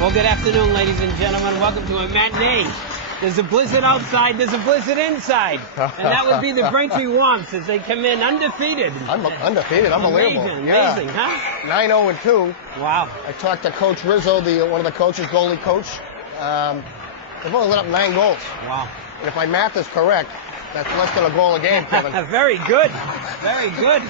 Well, good afternoon, ladies and gentlemen. Welcome to a matinee. There's a blizzard outside, there's a blizzard inside. And that would be the Braintree Womps as they come in undefeated. Undefeated, unbelievable. Amazing, huh? 9-0-2. Wow. I talked to Coach Rizzo, one of the coaches, goalie coach. They've only let up 9 goals. Wow. And if my math is correct, that's less than a goal a game, Kevin. Very good. Very good.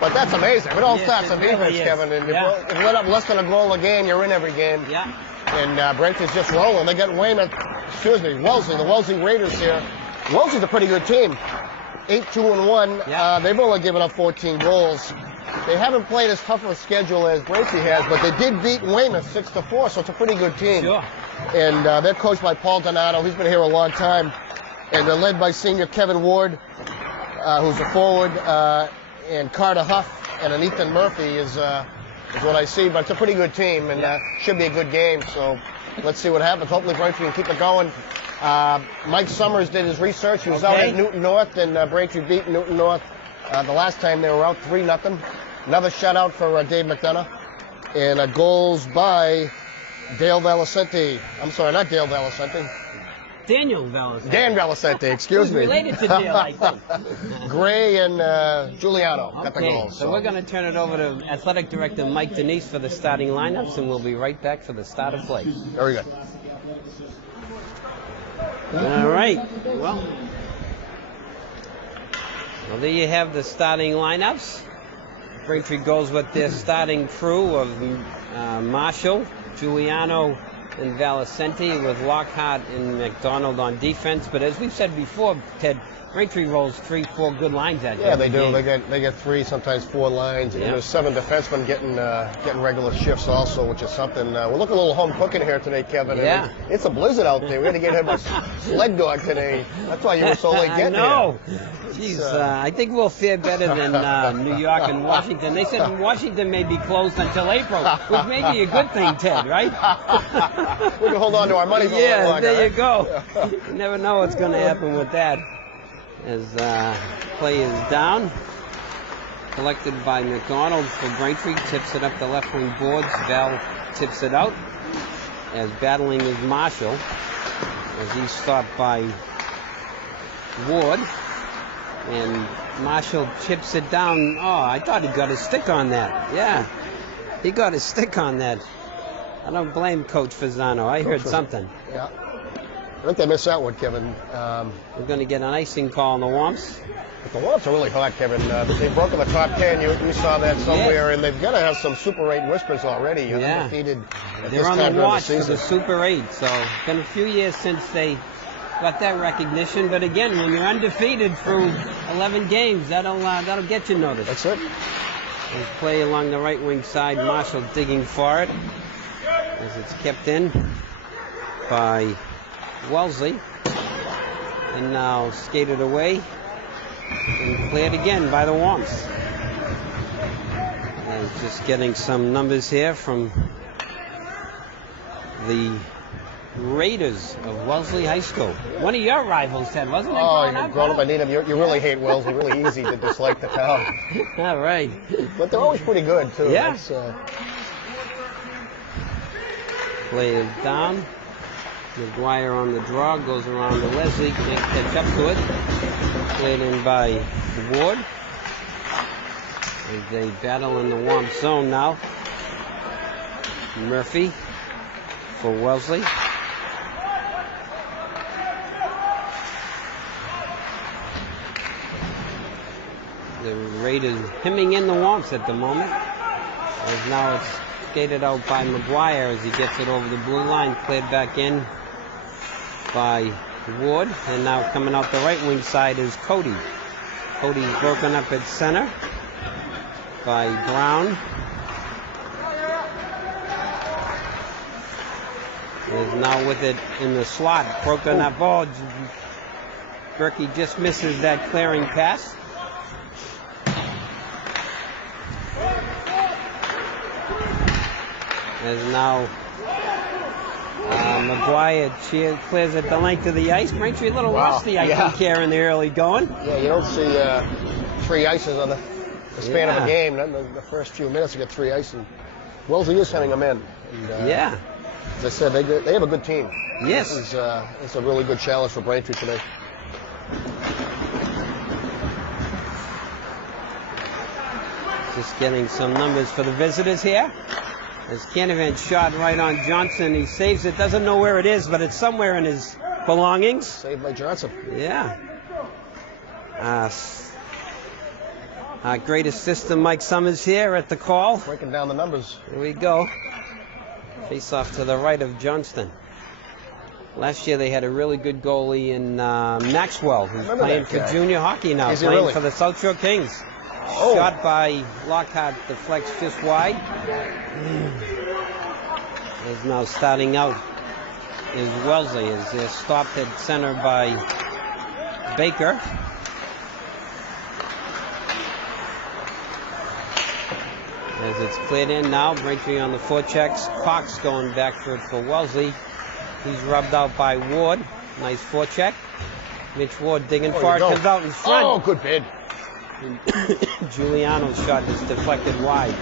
But that's amazing. It all starts on defense, really Kevin. And if you let up less than a goal a game, you're in every game. Yeah. And Braintree's just rolling. They got Wellesley, the Wellesley Raiders here. Wellesley's a pretty good team. 8-2-1. Yeah. They've only given up 14 goals. They haven't played as tough a schedule as Braintree has, but they did beat Weymouth 6-4, so it's a pretty good team. Sure. And they're coached by Paul Donato. He's been here a long time. And they're led by senior Kevin Ward, who's a forward, and Carter Huff and an Ethan Murphy is what I see. But it's a pretty good team, and should be a good game. So let's see what happens. Hopefully Braintree can keep it going. Mike Summers did his research. He was out at Newton North, and Braintree beat Newton North the last time they were out 3-0. Another shutout for Dave McDonough. And goals by Dale Valicente. I'm sorry, not Dale Valicente. Daniel Valicente. Dan Valicente, excuse me. Related to Dale, I think. Gray and Giuliano got the goals. So we're going to turn it over to Athletic Director Mike Denise for the starting lineups, and we'll be right back for the start of play. Very good. All right. Well, there you have the starting lineups. Braintree goes with their starting crew of Marshall, Giuliano, and Valicente, with Lockhart and McDonald on defense. But as we've said before, Ted, Braintree rolls 3-4 good lines at Yeah, they do. They get 3, sometimes 4 lines. And there's 7 defensemen getting regular shifts also, which is something. We're looking a little home cooking here today, Kevin. Yeah. It's a blizzard out there. We had to get him a sled dog today. That's why you were so late getting here. Jeez, I think we'll fare better than New York and Washington. They said Washington may be closed until April, which may be a good thing, Ted, right? We can hold on to our money for a little longer. There you go. You never know what's going to happen with that. As play is down, collected by McDonald for Braintree, tips it up the left wing boards. Val tips it out, as battling is Marshall, as he's stopped by Ward, and Marshall chips it down. Oh, I thought he got a stick on that. Yeah, he got a stick on that. I don't blame Coach Fasano. I heard something. Yeah. I think they missed that one, Kevin. We're going to get an icing call on the Womps. But the Womps are really hot, Kevin. They've broken the top 10. You saw that somewhere, and they've got to have some Super 8 whispers already. Undefeated at They're this on time the watch during for the Super 8. So it's been a few years since they got that recognition. But again, when you're undefeated through 11 games, that'll get you noticed. That's it. There's play along the right wing side. Marshall digging for it as it's kept in by Wellesley, and now skated away and cleared again by the Womps. And just getting some numbers here from the Raiders of Wellesley High School. One of your rivals, Ted, wasn't it? Oh, you've grown up by Needham. You really hate Wellesley. Really easy to dislike the town. All right. But they're always pretty good, too. Yeah. Play is down. McGuire on the draw, goes around to Leslie, can't catch up to it. Played in by Ward. As they battle in the Womp zone now. Murphy for Wellesley. The Raiders hemming in the Womps at the moment. As now it's skated out by McGuire as he gets it over the blue line, cleared back in by Ward, and now coming out the right wing side is Cody. Cody's broken up at center by Brown. Is now with it in the slot, broken up. Oh, Berkey just misses that clearing pass. As now McGuire clears it the length of the ice. Braintree a little rusty, I think, here in the early going. Yeah, you don't see 3 ices on the span of a game. The first few minutes, you get 3 ices. Wellesley is sending them in. And, As I said, they have a good team. Yes. It's a really good challenge for Braintree today. Just getting some numbers for the visitors here. As Canavan shot right on Johnson, he saves it, doesn't know where it is, but it's somewhere in his belongings. Saved by Johnson. Yeah. Our great assistant Mike Summers here at the call. Breaking down the numbers. Here we go. Face off to the right of Johnston. Last year they had a really good goalie in Maxwell, who's playing for junior hockey now, playing for the South Shore Kings. Oh. Shot by Lockhart, deflects just wide. Is now starting out is Wellesley. Is stopped at center by Baker. As it's cleared in now, Braintree on the forechecks. Cox going back for it for Wellesley. He's rubbed out by Ward. Nice forecheck. Mitch Ward digging for it, comes out in front. Oh, good bid. Giuliano's shot is deflected wide.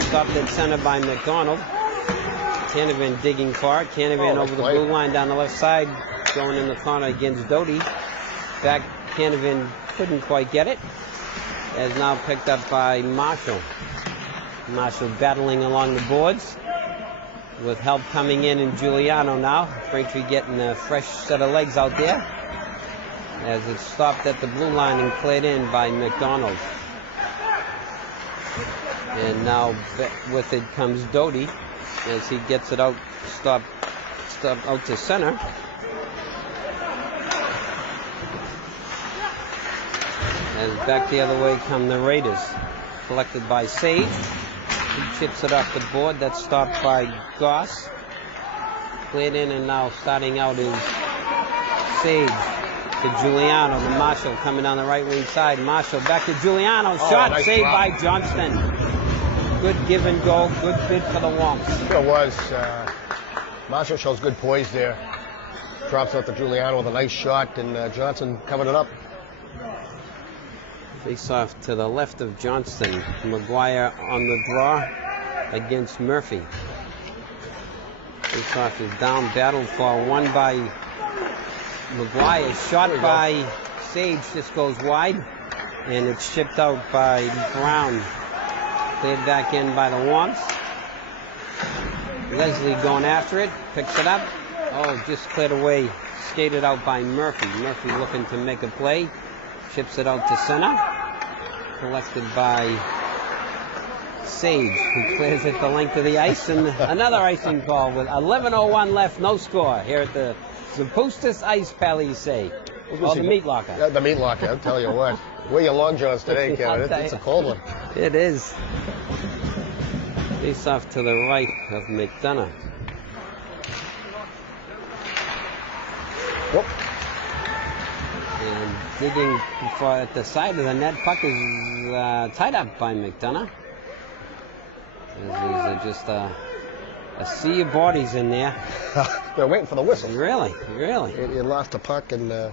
Stopped at center by McDonald. Canavan digging for it. Canavan over the blue line down the left side, going in the corner against Doty. Back, Canavan couldn't quite get it. As now picked up by Marshall. Marshall battling along the boards with help coming in Giuliano now. Braintree getting a fresh set of legs out there. As it's stopped at the blue line and cleared in by McDonald. And now with it comes Doty as he gets it out, stop out to center. As back the other way come the Raiders. Collected by Sage. He chips it off the board. That's stopped by Goss. Cleared in, and now starting out is Sage. To Giuliano, the Marshall coming down the right wing side. Marshall back to Giuliano. Shot nice saved by Johnston. Good give and go. Good bid for the Wonks. Sure was. Marshall shows good poise there. Drops out to Giuliano with a nice shot, and Johnson covered it up. Face off to the left of Johnston. McGuire on the draw against Murphy. Face off is down. Battled for one by McGuire, shot by Sage, just goes wide, and it's shipped out by Brown. Cleared back in by the Wonks. Leslie going after it, picks it up. Oh, just cleared away, skated out by Murphy. Murphy looking to make a play, chips it out to center. Collected by Sage, who clears it the length of the ice, and another icing call with 11:01 left, no score here at the Zapustis Ice Palisade. Oh, the meat locker. Yeah, the meat locker, I'll tell you what. Wear your long johns today, Kevin. It's a cold one. It is. Face off to the right of McDonough. Whoop. And digging for at the side of the net. Puck is tied up by McDonough. There's just a sea of bodies in there. They're waiting for the whistle. Really? He lost the puck and...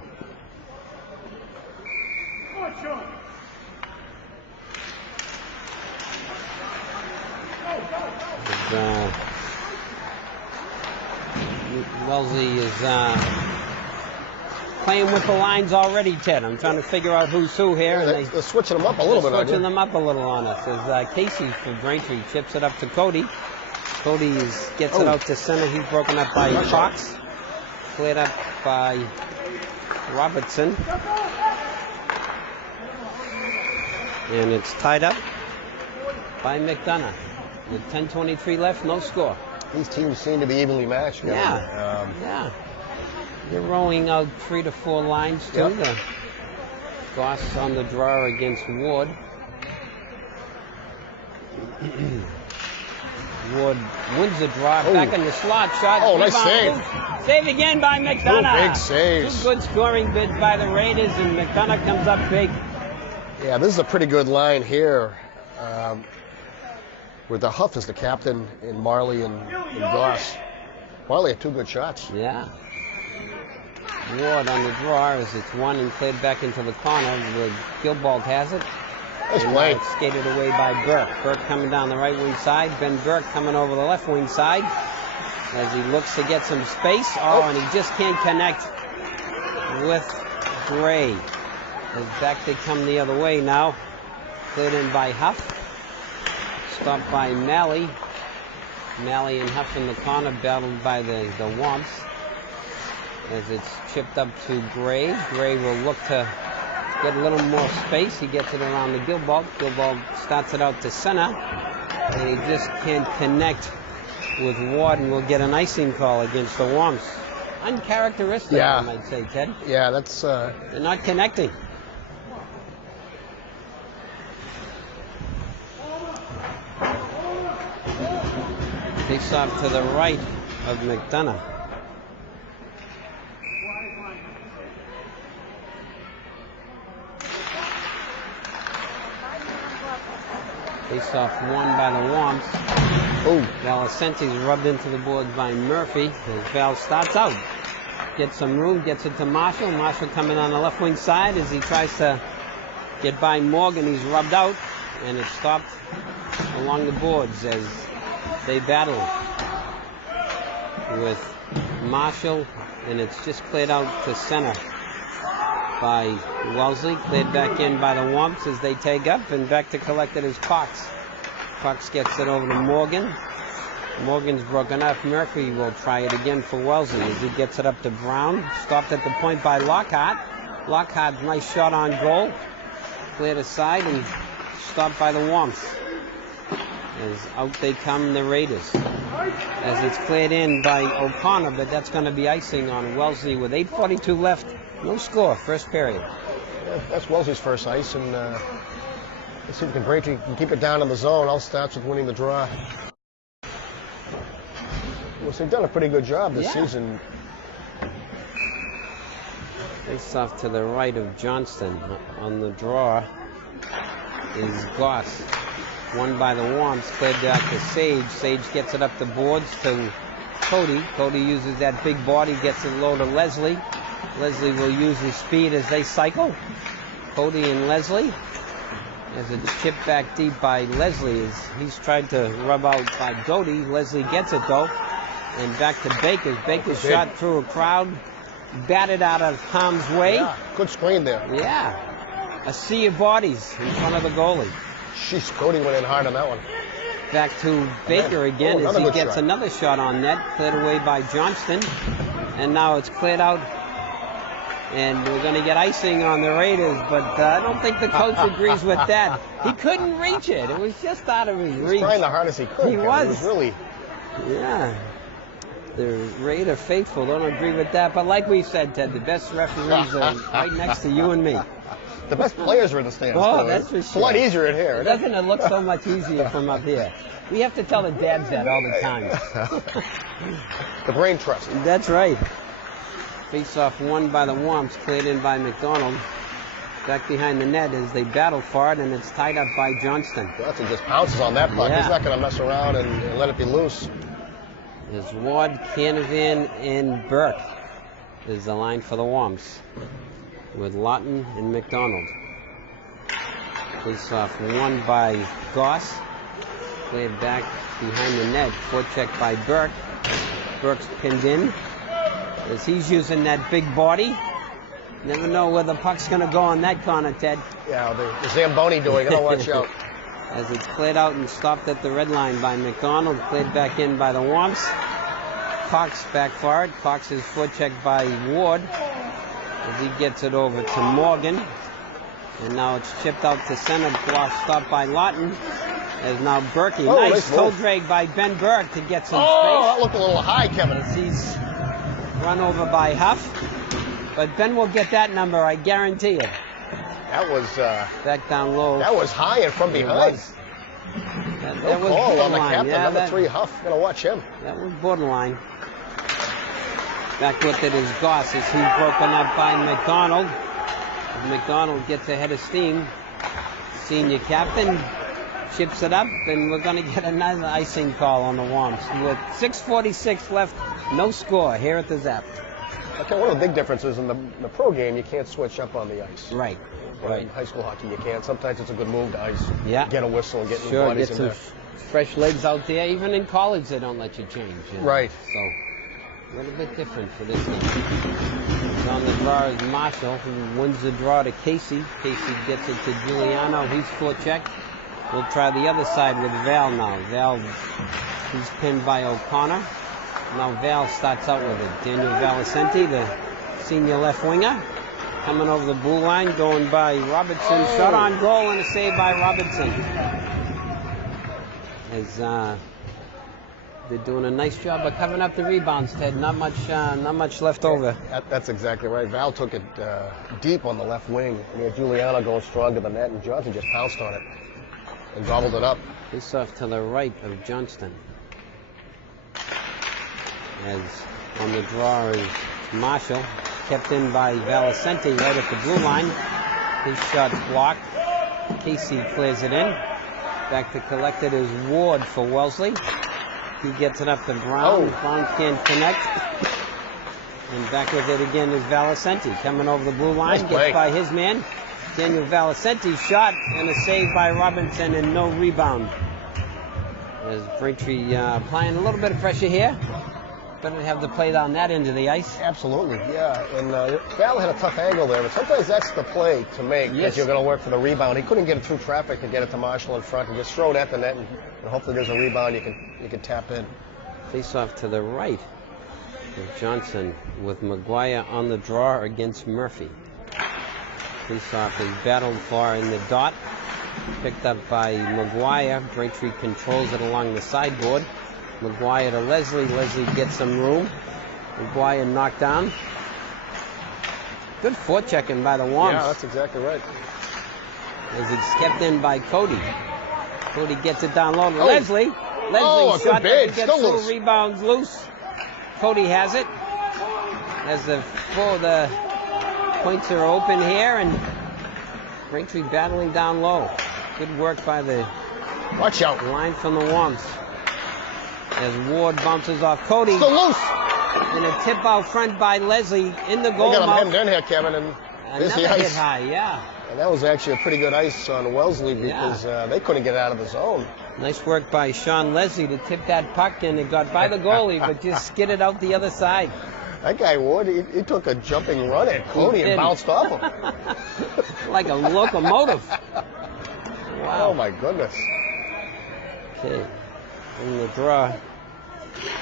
Wellesley is playing with the lines already, Ted. I'm trying to figure out who's who here. Yeah, and they're switching them up a little bit. Switching them up a little on us. As Casey from Braintree chips it up to Cody. Cody gets it out to center. He's broken up by Cox. Cleared up by Robertson. And it's tied up by McDonough. With 10:23 left, no score. These teams seem to be evenly matched. Yeah. They're rolling out 3 to 4 lines, too. Yep. Goss on the draw against Ward. Ward wins the draw, back in the slot, shot. Oh, nice save. Save again by McDonough. 2 big saves. 2 good scoring bids by the Raiders, and McDonough comes up big. Yeah, this is a pretty good line here. Where the Huff is the captain, and Marley and Goss. Marley had 2 good shots. Yeah. Ward on the draw as it's won and cleared back into the corner. The Gilbald has it. Nice play. It's skated away by Burke. Burke coming down the right wing side. Ben Burke coming over the left wing side. as he looks to get some space. Oh, and he just can't connect with Gray. As back they come the other way now. Cleared in by Huff. Stopped by Malley. Malley and Huff in the corner, battled by the Womps. As it's chipped up to Gray. Gray will look to get a little more space. He gets it around the Gilbald. Gilbald starts it out to center. And he just can't connect with Ward, and we'll get an icing call against the Womps. Uncharacteristic, Yeah. I might say, Ted. Yeah, that's... They're not connecting. Face off to the right of McDonough. Face off won by the Womps. Oh, Valicenti's rubbed into the boards by Murphy as Val starts out. Gets some room, gets it to Marshall. Marshall coming on the left wing side as he tries to get by Morgan. He's rubbed out, and it's stopped along the boards as they battle with Marshall, and it's just cleared out to center by Wellesley. Cleared back in by the Womps as they take up, and back to collect it is Cox. Cox gets it over to Morgan. Morgan's broken up. Murphy will try it again for Wellesley as he gets it up to Brown. Stopped at the point by Lockhart. Lockhart, nice shot on goal. Cleared aside and stopped by the Womps. As out they come the Raiders. As it's cleared in by O'Connor, but that's going to be icing on Wellesley with 8:42 left. No score, first period. yeah, that's Wellesley's first ice, and let's see if we can keep it down in the zone. All starts with winning the draw. Well, they've done a pretty good job this season. Face off to the right of Johnston. On the draw is Goss. Won by the Womps, cleared out to Sage. Sage gets it up the boards to Cody. Cody uses that big body, gets it low to Leslie. Leslie will use his speed as they cycle. Cody and Leslie. As it's chipped back deep by Leslie as he's tried to rub out by Cody. Leslie gets it though. And back to Baker. Baker shot through a crowd. Batted out of harm's way. Yeah, good screen there. Yeah. A sea of bodies in front of the goalie. Jeez, Cody went in hard on that one. Back to Baker again as he gets shot. another shot on net. Cleared away by Johnston. And now it's cleared out. And we're going to get icing on the Raiders, but I don't think the coach agrees with that. He couldn't reach it. It was just out of his reach. He was trying the hardest he could. He was. It was really... Yeah. The Raider faithful don't agree with that. But like we said, Ted, the best referees are right next to you and me. The best players are in the stands. Oh, that's for sure. It's a lot easier in here. Doesn't it look so much easier from up here? We have to tell the dads that all the time. The brain trust. That's right. Face-off won by the Womps, cleared in by McDonald. Back behind the net as they battle for it, and it's tied up by Johnston. Johnson just pounces on that puck. Yeah. He's not going to mess around and let it be loose. There's Ward, Canavan, and Burke is the line for the Womps, with Lawton and McDonald. Face-off won by Goss. Cleared back behind the net. Forecheck by Burke. Burke's pinned in as he's using that big body. Never know where the puck's going to go on that corner, Ted. Yeah, the Zamboni doing. Gotta watch out. As it's cleared out and stopped at the red line by McDonald, cleared back in by the Womps. Cox back for it. Cox is forechecked by Ward as he gets it over to Morgan. And now it's chipped out to center, block stopped by Lawton. As now Berkey, nice toe drag by Ben Burke to get some space. Oh, that looked a little high, Kevin. As he's run over by Huff. But Ben will get that number, I guarantee it. That was back down low. that was high and from behind. That was call on the borderline. captain. Yeah, Number 3, Huff. Gotta watch him. That was borderline. Back with it is Goss as he's broken up by McDonald. As McDonald gets ahead of steam. Senior captain chips it up, and we're going to get another icing call on the Womps. With 6:46 left, no score here at the Zap. Okay, one of the big differences in the pro game, you can't switch up on the ice. Right. In high school hockey, you can. Sometimes it's a good move to ice. Yeah. Get a whistle and get new bodies in there. fresh legs out there. Even in college, they don't let you change. Right. So a little bit different for this game. On the draw is Marshall, who wins the draw to Casey. Casey gets it to Giuliano. He's forechecked. We'll try the other side with Val now. Val, he's pinned by O'Connor. Now Val starts out with it. Daniel Valicenti, the senior left winger, coming over the blue line, going by Robertson. Shot on goal and a save by Robertson. As they're doing a nice job of covering up the rebounds, Ted. Not much left over. That's exactly right. Val took it deep on the left wing. And had Giuliano going strong to the net, and Johnson just pounced on it and gobbled it up. This off to the right of Johnston. As on the draw is Marshall, kept in by Valicenti right at the blue line. His shot's blocked. Casey clears it in. Back to collected is Ward for Wellesley. He gets it up to Brown. Brown can't connect. And back with it again is Valicenti. Coming over the blue line, gets by his man. Daniel Valicenti shot and a save by Robinson and no rebound. As Braintree applying a little bit of pressure here. Better to have the play down that end of the ice. Absolutely, yeah. And Val had a tough angle there, but sometimes that's the play to make if you're going to work for the rebound. He couldn't get it through traffic to get it to Marshall in front and just throw it at the net, and hopefully there's a rebound you can tap in. Face off to the right of Johnson with McGuire on the draw against Murphy. Face off is battled for in the dot. Picked up by McGuire. Braintree controls it along the sideboard. McGuire to Leslie. Leslie gets some room. McGuire knocked down. Good forechecking by the Wongs. Yeah, that's exactly right. As it's kept in by Cody. Cody gets it down low to Leslie. Leslie shot that gets two rebounds loose. Cody has it. As the points are open here, and Braintree battling down low. Good work by the line from the Wongs. As Ward bounces off Cody. Still loose. And a tip out front by Leslie in the goal. They got him hemmed in here, Kevin, and there's the ice. Hit high, yeah. And that was actually a pretty good ice on Wellesley because they couldn't get out of the zone. Nice work by Sean Leslie to tip that puck, and it got by the goalie, but just skidded out the other side. That guy Ward, he took a jumping run at Cody and bounced off him. Like a locomotive. Wow. Oh, my goodness. Okay. In the draw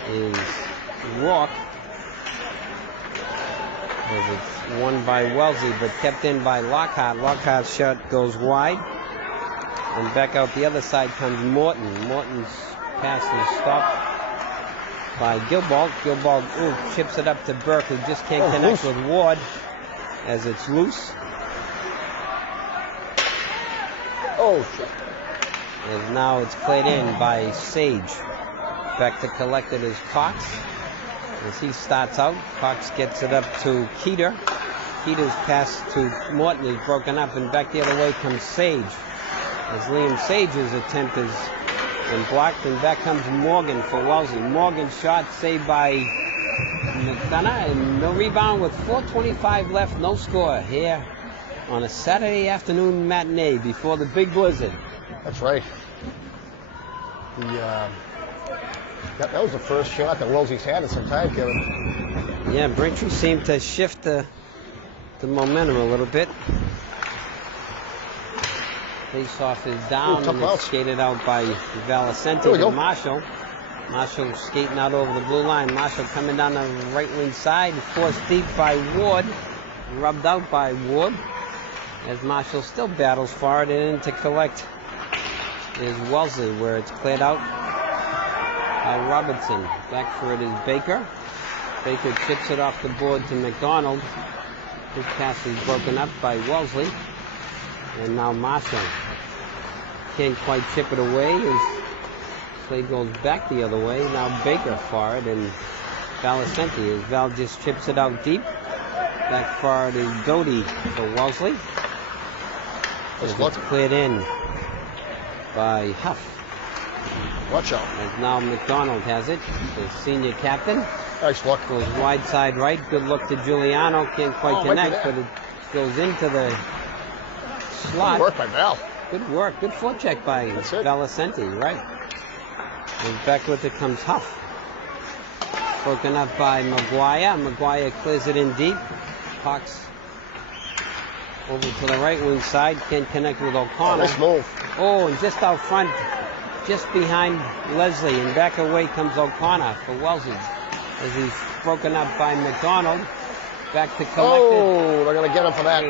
is Rourke. As it's won by Wellesley, but kept in by Lockhart. Lockhart's shot goes wide. And back out the other side comes Morton. Morton's pass is stopped by Gilbalt. Gilbalt chips it up to Burke, who just can't connect with Ward as it's loose. Oh, shit. As now it's played in by Sage. Back to collect it is Cox. As he starts out, Cox gets it up to Keeter. Keeter's pass to Morton is broken up, and back the other way comes Sage. As Liam Sage's attempt is blocked, and back comes Morgan for Wellesley. Morgan's shot saved by McDonough, and no rebound with 4:25 left, no score here on a Saturday afternoon matinee before the big blizzard. That's right. That was the first shot that Wellesley's had in some time, Kevin. Yeah, Braintree seemed to shift the momentum a little bit. Face-off is down, and it's skated out by Valicenti to Marshall. Marshall skating out over the blue line. Marshall coming down the right wing side, forced deep by Ward, rubbed out by Ward. As Marshall still battles for it, and in to collect is Wellesley, where it's cleared out by Robertson. Back for it is Baker. Baker chips it off the board to McDonald. His pass is broken up by Wellesley. And now Marshall can't quite chip it away as Slade goes back the other way. Now Baker for it, and Valicenti as Val just chips it out deep. Back for it is Doty for Wellesley. As it's cleared in by Huff. Watch out. As now McDonald has it, the senior captain. Nice look. Goes wide side right. Good look to Giuliano. Can't quite connect, but it goes into the slot. Good work by Val. Good work. Good forecheck by Valicenti, right. And back with it comes Huff. Broken up by Maguire. Maguire clears it in deep. Hawks over to the right wing side. Can't connect with O'Connor. Nice move. Oh, and just out front, just behind Leslie. And back away comes O'Connor for Wellesley. As he's broken up by McDonald. Back to collected. Oh, they're going to get him for that.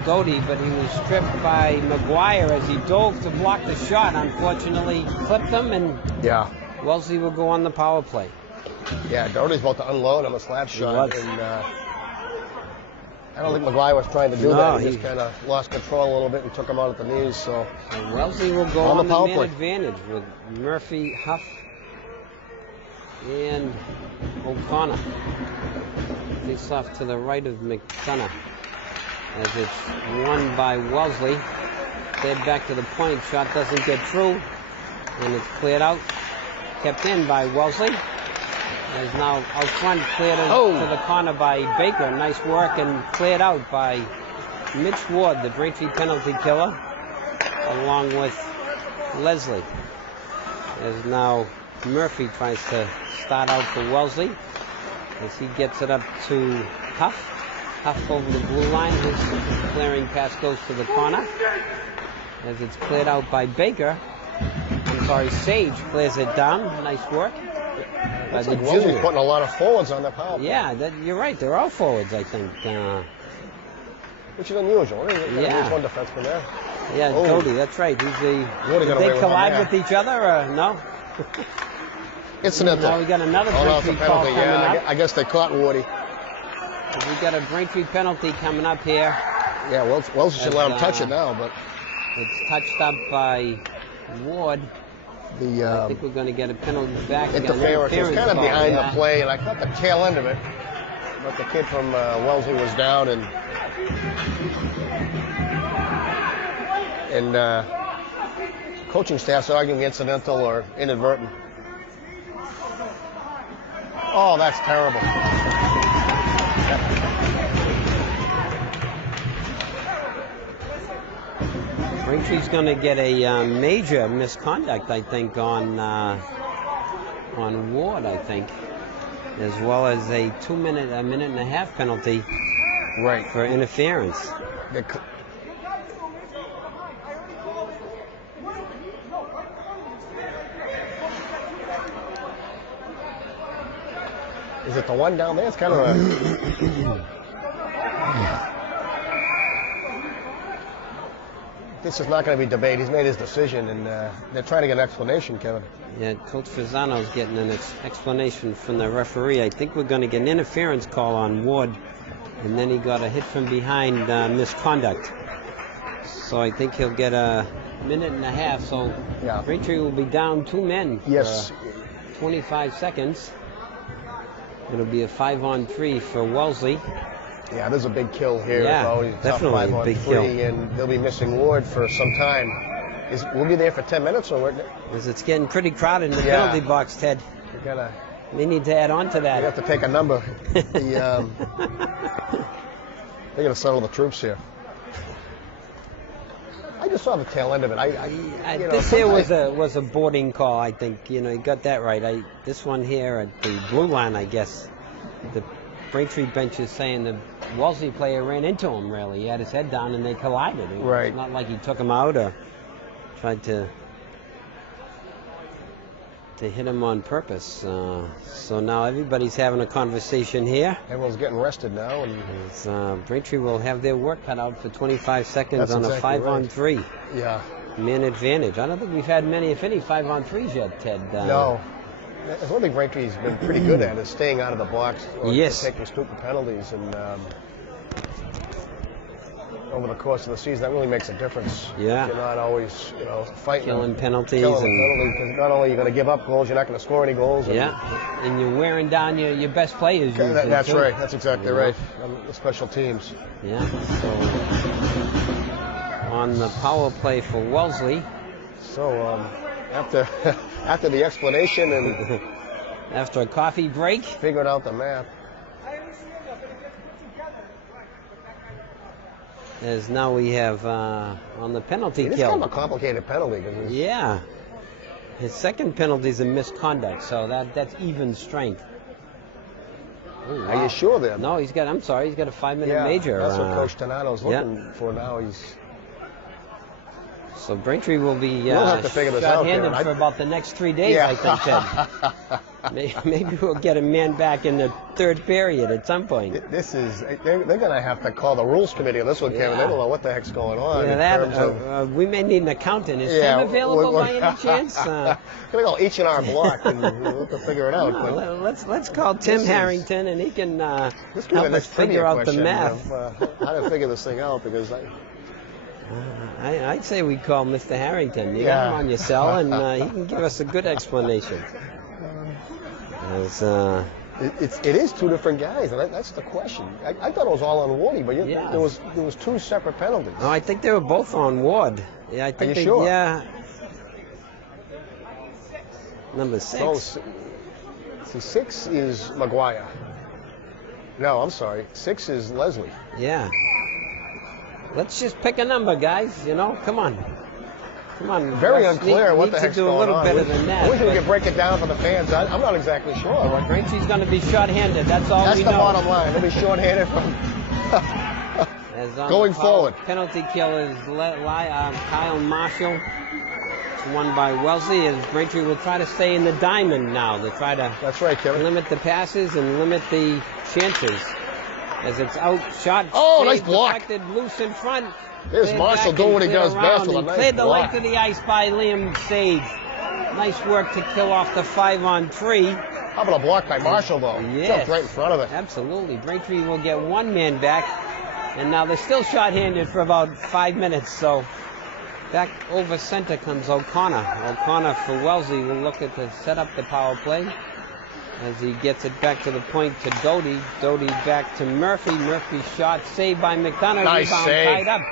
Is Doty, but he was stripped by Maguire as he dove to block the shot. Unfortunately, clipped him, and Yeah. Wellesley will go on the power play. Yeah, Doty's about to unload on a slap shot. was. And I don't think Maguire was trying to do No, that. He he- just kind of lost control a little bit and took him out at the knees. So And Wellesley will go On the on the power man play. advantage with Murphy, Huff, and O'Connor. Face off to the right of McDonough as it's won by Wellesley. Cleared back to the point. Shot doesn't get through, and it's cleared out. Kept in by Wellesley. Is now out front, cleared to the corner by Baker. Nice work, and cleared out by Mitch Ward, the Braintree penalty killer, along with Leslie. As now Murphy tries to start out for Wellesley as he gets it up to Huff. Huff over the blue line. His clearing pass goes to the corner as it's cleared out by Baker. I'm sorry, Sage clears it down. Nice work by it's the like Wellesley's junior. putting a lot of forwards on their power play. Yeah, you're right. They're all forwards, I think. Which is unusual. Yeah. There's one defenseman there. Yeah, Oh. Doty, that's right. He's the. Woody got Did away they with collide one with there. each other or no? Incidental. Now we got another Oh, no, it's a Braintree call penalty. coming Yeah, up. I guess they caught Woody. We got a Braintree penalty coming up here. Yeah, Wellesley should As, let him touch it now, but It's touched up by Ward. I the think we're going to get a penalty back. We got an interference was kind of call, behind yeah. the play, and I caught the tail end of it. But the kid from Wellesley was down, and coaching staff's arguing incidental or inadvertent. Oh, that's terrible. Braintree's going to get a major misconduct, I think, on Ward, I think, as well as a minute and a half penalty Right. for interference. Is it the one down there? It's kind of a... This is not going to be debate. He's made his decision, and they're trying to get an explanation, Kevin. Yeah, Coach Fasano's getting an explanation from the referee. I think we're going to get an interference call on Ward, and then he got a hit from behind misconduct. So I think he'll get a minute and a half. So Yeah. Braintree will be down 2 men Yes. for 25 seconds. It'll be a 5-on-3 for Wellesley. Yeah, there's a big kill here. Yeah, though. He's tough definitely a 5-on-3, big kill. and they'll be missing Ward for some time. We'll be there for 10 minutes, or we're As it's getting pretty crowded in the Yeah. penalty box, Ted. gonna They need to add on to we that. have to take a number. They're gonna settle the troops here. I just saw the tail end of it. You know, This here sometimes- was a boarding call, I think. You know, you got that right. This one here at the blue line, I guess, the Braintree bench is saying the Wellesley player ran into him, really. He had his head down and they collided. Right. It's not like he took him out or tried to hit him on purpose. So now everybody's having a conversation here. Everyone's getting rested now, and As, Braintree will have their work cut out for 25 seconds That's on exactly a 5-on-3. yeah. Man advantage. I don't think we've had many, if any, 5-on-3s yet, Ted. No. That's one thing Braintree's been pretty good at, is staying out of the box or Yes. taking stupid penalties. And over the course of the season, that really makes a difference. Yeah. You're not always, fighting. Killing penalties. Killing and penalties, 'cause not only are you going to give up goals, you're not going to score any goals. And yeah, and you're wearing down your best players. usually, That's too. right. That's exactly You know? right. On the special teams. Yeah. So on the power play for Wellesley, So after after the explanation and after a coffee break, figured out the map, as now we have on the penalty it's kill. kind of a complicated penalty. 'Cause Yeah. His second penalty is a misconduct, so that's even strength. Ooh, wow. Are you sure there? No, he's got. I'm sorry, he's got a 5-minute major. That's what Coach Donato's looking for now. So Braintree will be we'll have to figure this out, short-handed for about the next 3 days, I think, Ted. Maybe we'll get a man back in the third period at some point. They're going to have to call the rules committee on this one, Kevin. They don't know what the heck's going on. Yeah, we may need an accountant. Is Tim available by any chance? We're going to go each in our block and we'll have to figure it out. But let's call Tim Harrington, and he can help us figure out the math. How to figure this thing out, because I'd say we call Mr. Harrington. You got him on your cell, and he can give us a good explanation. It is two different guys, and that's the question. I thought it was all on Wardy, but there was two separate penalties. No, I think they were both on Ward. Yeah, I think. Are you sure? Yeah. Number 6. See, 6 is McGuire. No, I'm sorry. 6 is Leslie. Yeah. Let's just pick a number, guys. Come on. Come on. Very unclear what the heck's going on. Do a little better than that. I wish we could break it down for the fans. I'm not exactly sure. Well, Braintree's going to be short-handed. That's all we know. That's the bottom line. They'll be short-handed from going forward. Penalty kill is Kyle Marshall. It's won by Wellesley, as Braintree will try to stay in the diamond now. They try to limit the passes and limit the chances. As it's outshot. Oh, nice block. Deflected loose in front. There's Marshall doing what he does best with a nice block. Cleared the length of the ice by Liam Sage. Nice work to kill off the 5-on-3. How about a block by Marshall, though? Yes. Jumped right in front of it. Absolutely. Braintree will get one man back. And now they're still short-handed for about 5 minutes. So back over center comes O'Connor. O'Connor for Wellesley will look at to set up the power play. As he gets it back to the point to Doty. Doty back to Murphy. Murphy shot saved by McDonough. Nice Rebound save. tied up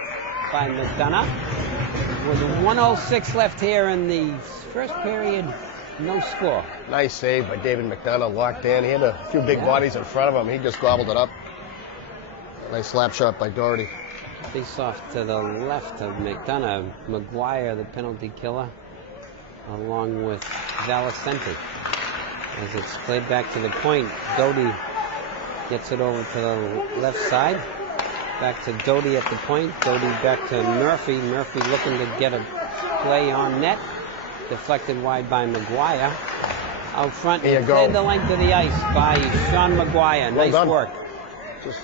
by McDonough. With 1:06 left here in the first period, no score. Nice save by David McDonough, locked in. He had a few big bodies in front of him. He just gobbled it up. Nice slap shot by Doherty. Face off to the left of McDonough. McGuire, the penalty killer, along with Valicenti. As it's played back to the point, Doty gets it over to the left side. Back to Doty at the point. Doty back to Murphy. Murphy looking to get a play on net. Deflected wide by McGuire. Out front, and cleared the length of the ice by Sean McGuire. Nice work. Just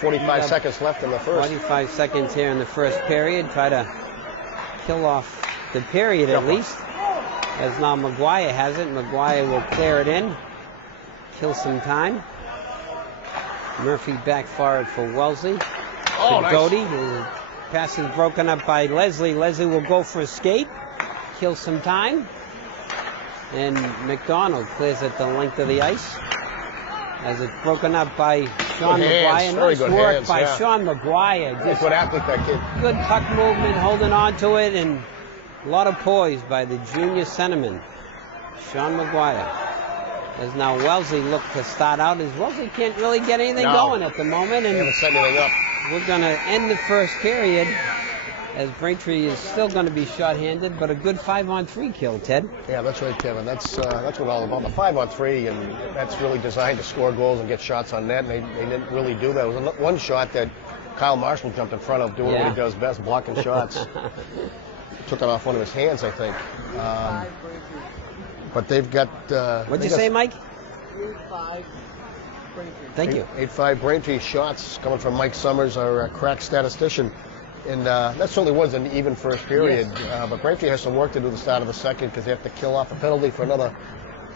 45 seconds left in the first. 45 seconds here in the first period. Try to kill off the period at least. As now McGuire has it. McGuire will clear it in. Kill some time. Murphy back forward for Wellesley. Nice. Doty. The pass is broken up by Leslie. Leslie will go for a skate. Kill some time. And McDonald clears it the length of the ice. As it's broken up by Sean McGuire. Nice work by Sean McGuire. Just good athlete, that kid. Good puck movement, holding on to it, and a lot of poise by the junior centerman, Sean McGuire. As now Wellesley look to start out, as Wellesley can't really get anything going at the moment. And haven't set anything up. We're going to end the first period, as Braintree is still going to be short-handed, but a good 5-on-3 kill, Ted. Yeah, that's right, Kevin. That's what it's all about. The 5-on-3, and that's really designed to score goals and get shots on net, and they didn't really do that. It was one shot that Kyle Marshall jumped in front of, doing what he does best, blocking shots. Took it off one of his hands, I think. But they've got... What'd you say, Mike? 8-5 Braintree. Thank you. 8-5 Braintree shots coming from Mike Summers, our crack statistician. And that certainly was an even first period. Yes. But Braintree has some work to do at the start of the second, because they have to kill off a penalty for another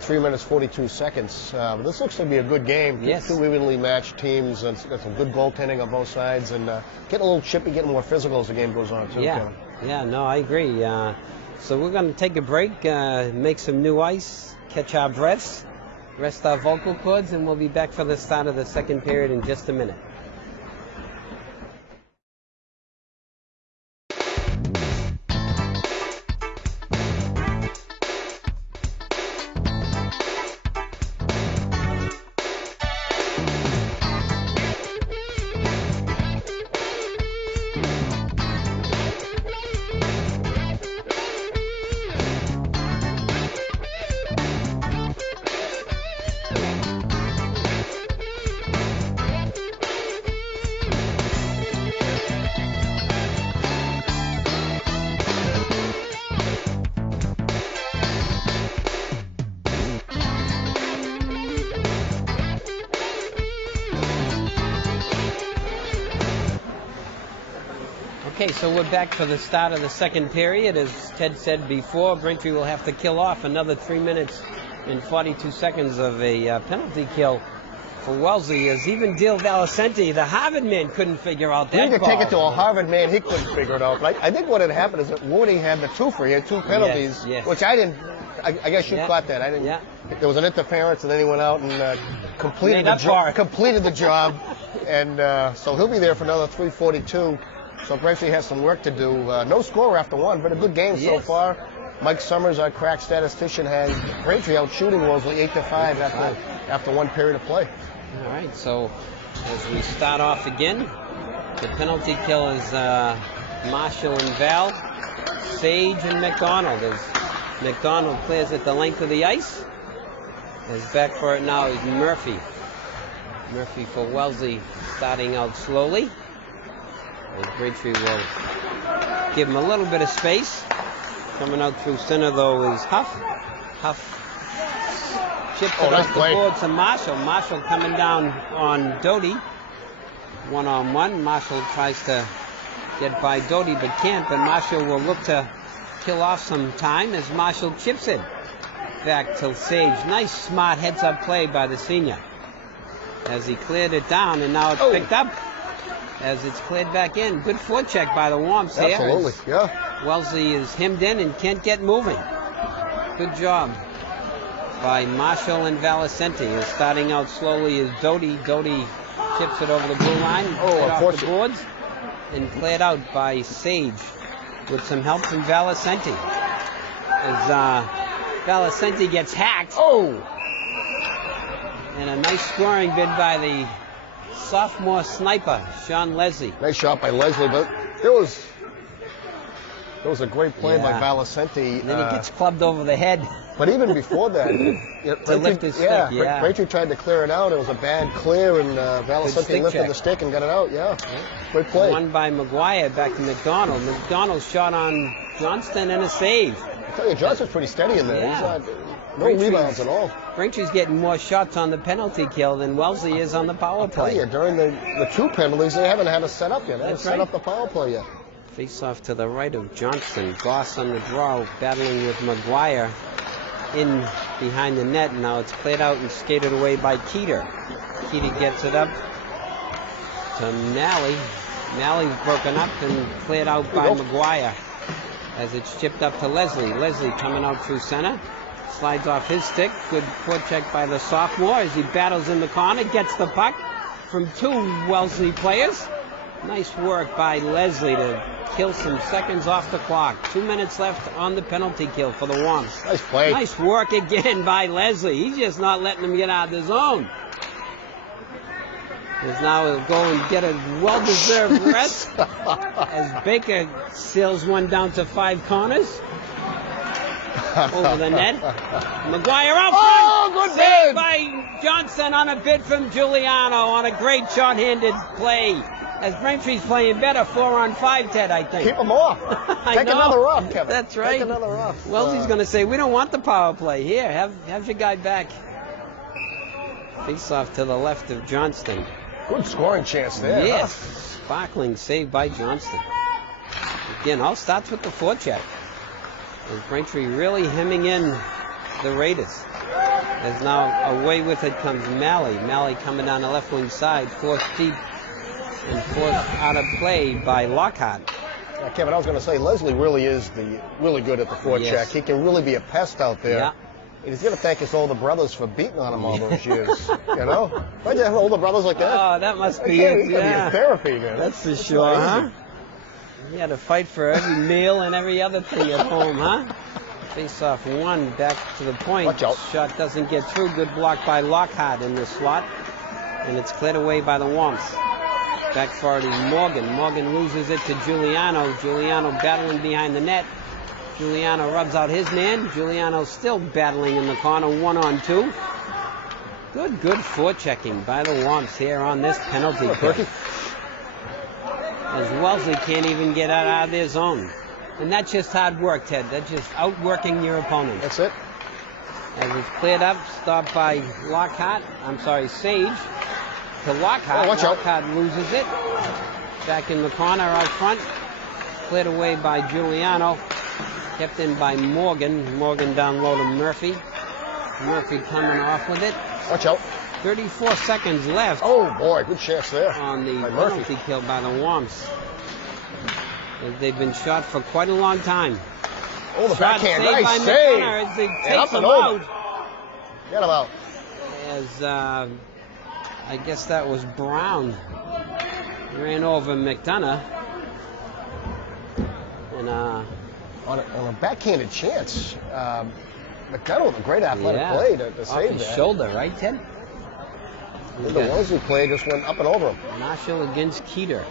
3 minutes, 42 seconds. But this looks to be a good game. Yes. Two evenly matched teams, and some good goaltending on both sides, and getting a little chippy, getting more physical as the game goes on, too, Kevin. Yeah, no, I agree. So we're going to take a break, make some new ice, catch our breaths, rest our vocal cords, and we'll be back for the start of the second period in just a minute. Okay, so we're back for the start of the second period. As Ted said before, Braintree will have to kill off another 3 minutes and 42 seconds of a penalty kill for Wellesley. As even Dale Valicenti, the Harvard man, couldn't figure out that We need to ball. take it to a Harvard man. He couldn't figure it out. But I think what had happened is that Woody had the twofer. He had two penalties, yes. which I didn't. I guess you Yeah. caught that. I didn't. Yeah. There was an interference, and then he went out and completed Made the up for it. completed the job, and so he'll be there for another 3:42. So Braintree has some work to do. No score after one, but a good game so Yes. far. Mike Summers, our crack statistician, has Braintree out shooting Wellesley 8-5 after one period of play. All right, so as we start off again, the penalty kill is Marshall and Val, Sage and McDonald. As McDonald clears at the length of the ice, as back for it now is Murphy. Murphy for Wellesley, starting out slowly. As Braintree will give him a little bit of space. Coming out through center though is Huff. Huff chips it nice off the play. board to Marshall. Marshall coming down on Doty. One-on-one. Marshall tries to get by Doty but can't. But Marshall will look to kill off some time as Marshall chips it back to Sage. Nice smart heads-up play by the senior as he cleared it down, and now it's picked up as it's cleared back in. Good forecheck by the Womps here. Absolutely, yeah. Wellesley is hemmed in and can't get moving. Good job by Marshall and Valicenti. And starting out slowly is Doty. Doty chips it over the blue line, cleared off the boards, and cleared out by Sage with some help from Valicenti. As Valicenti gets hacked. And a nice scoring bid by the sophomore sniper, Sean Leslie. Nice shot by Leslie, but there was a great play by Valicenti. And then he gets clubbed over the head. But even before that, to lift his stick, Braintree tried to clear it out. It was a bad clear, and Valicenti lifted the stick and got it out. Yeah, great play. Won by McGuire back to McDonald. McDonald shot on Johnston and a save. I tell you, Johnston's pretty steady in there. Yeah. He's not, no rebounds at all. Braintree's getting more shots on the penalty kill than Wellesley is on the power I tell play. you, during the two penalties, they haven't had a set up yet. They haven't That's set right. up the power play yet. Face off to the right of Johnston. Goss on the draw, battling with McGuire in behind the net. Now it's played out and skated away by Keeter. Keeter gets it up to Nally. Nally's broken up and cleared out by McGuire as it's chipped up to Leslie. Leslie coming out through center. Slides off his stick. Good forecheck by the sophomore as he battles in the corner. Gets the puck from two Wellesley players. Nice work by Leslie to kill some seconds off the clock. 2 minutes left on the penalty kill for the Womps. Nice play. Nice work again by Leslie. He's just not letting them get out of the zone. As now he'll go and get a well-deserved rest as Baker sails one down to 5 corners. Over the net. McGuire out front. Oh, good Saved bid. by Johnson on a bid from Giuliano on a great short-handed play. As Braintree's playing better, 4-on-5, Ted, I think. Keep them off. I Take know. another off, Kevin. That's right. Take another off. Wellesley's going to say, we don't want the power play. Here, have your guy back. Face off to the left of Johnston. Good scoring chance there. Yes. Huh? Sparkling save by Johnston. Again, all starts with the forecheck. As Braintree really hemming in the Raiders. As now away with it comes Malley. Malley coming down the left wing side, forced deep and forced out of play by Lockhart. Kevin, I was going to say, Leslie really is really good at the forecheck. Yes. He can really be a pest out there. Yeah. And he's going to thank his older brothers for beating on him all those years. You know? Why'd you have older brothers like that? Oh, that must be He's it. going to be Yeah. in therapy, man. That's for That's sure, not huh? easy. He had to fight for every meal and every other thing at home, huh? Face off one, back to the point. Watch out. Shot doesn't get through. Good block by Lockhart in the slot. And it's cleared away by the Womps. Back for it is Morgan. Morgan loses it to Giuliano. Giuliano battling behind the net. Giuliano rubs out his man. Giuliano still battling in the corner, 1-on-2. Good forechecking by the Womps here on this penalty kill. As Wellesley can't even get out of their zone. And that's just hard work, Ted. That's just outworking your opponent. That's it. As it's cleared up, stopped by Sage to Lockhart. Oh, watch out. Lockhart loses it. Back in the corner out front. cleared away by Giuliano. Kept in by Morgan. Morgan down low to Murphy. Murphy coming off with it. Watch out. 34 seconds left. Oh, boy, good chance there. On the by Murphy. penalty kill by the Womps. They've been shot for quite a long time. Oh, the Shot backhand. saved by Nice save. McDonough as they And take up him and over. out. Get him out. As I guess that was Brown. Ran over McDonough. And On a backhanded chance. McDonough with a great athletic yeah, play to off save his that. shoulder, right, Ted? The Wellesley play just went up and over him. Marshall against Keeter.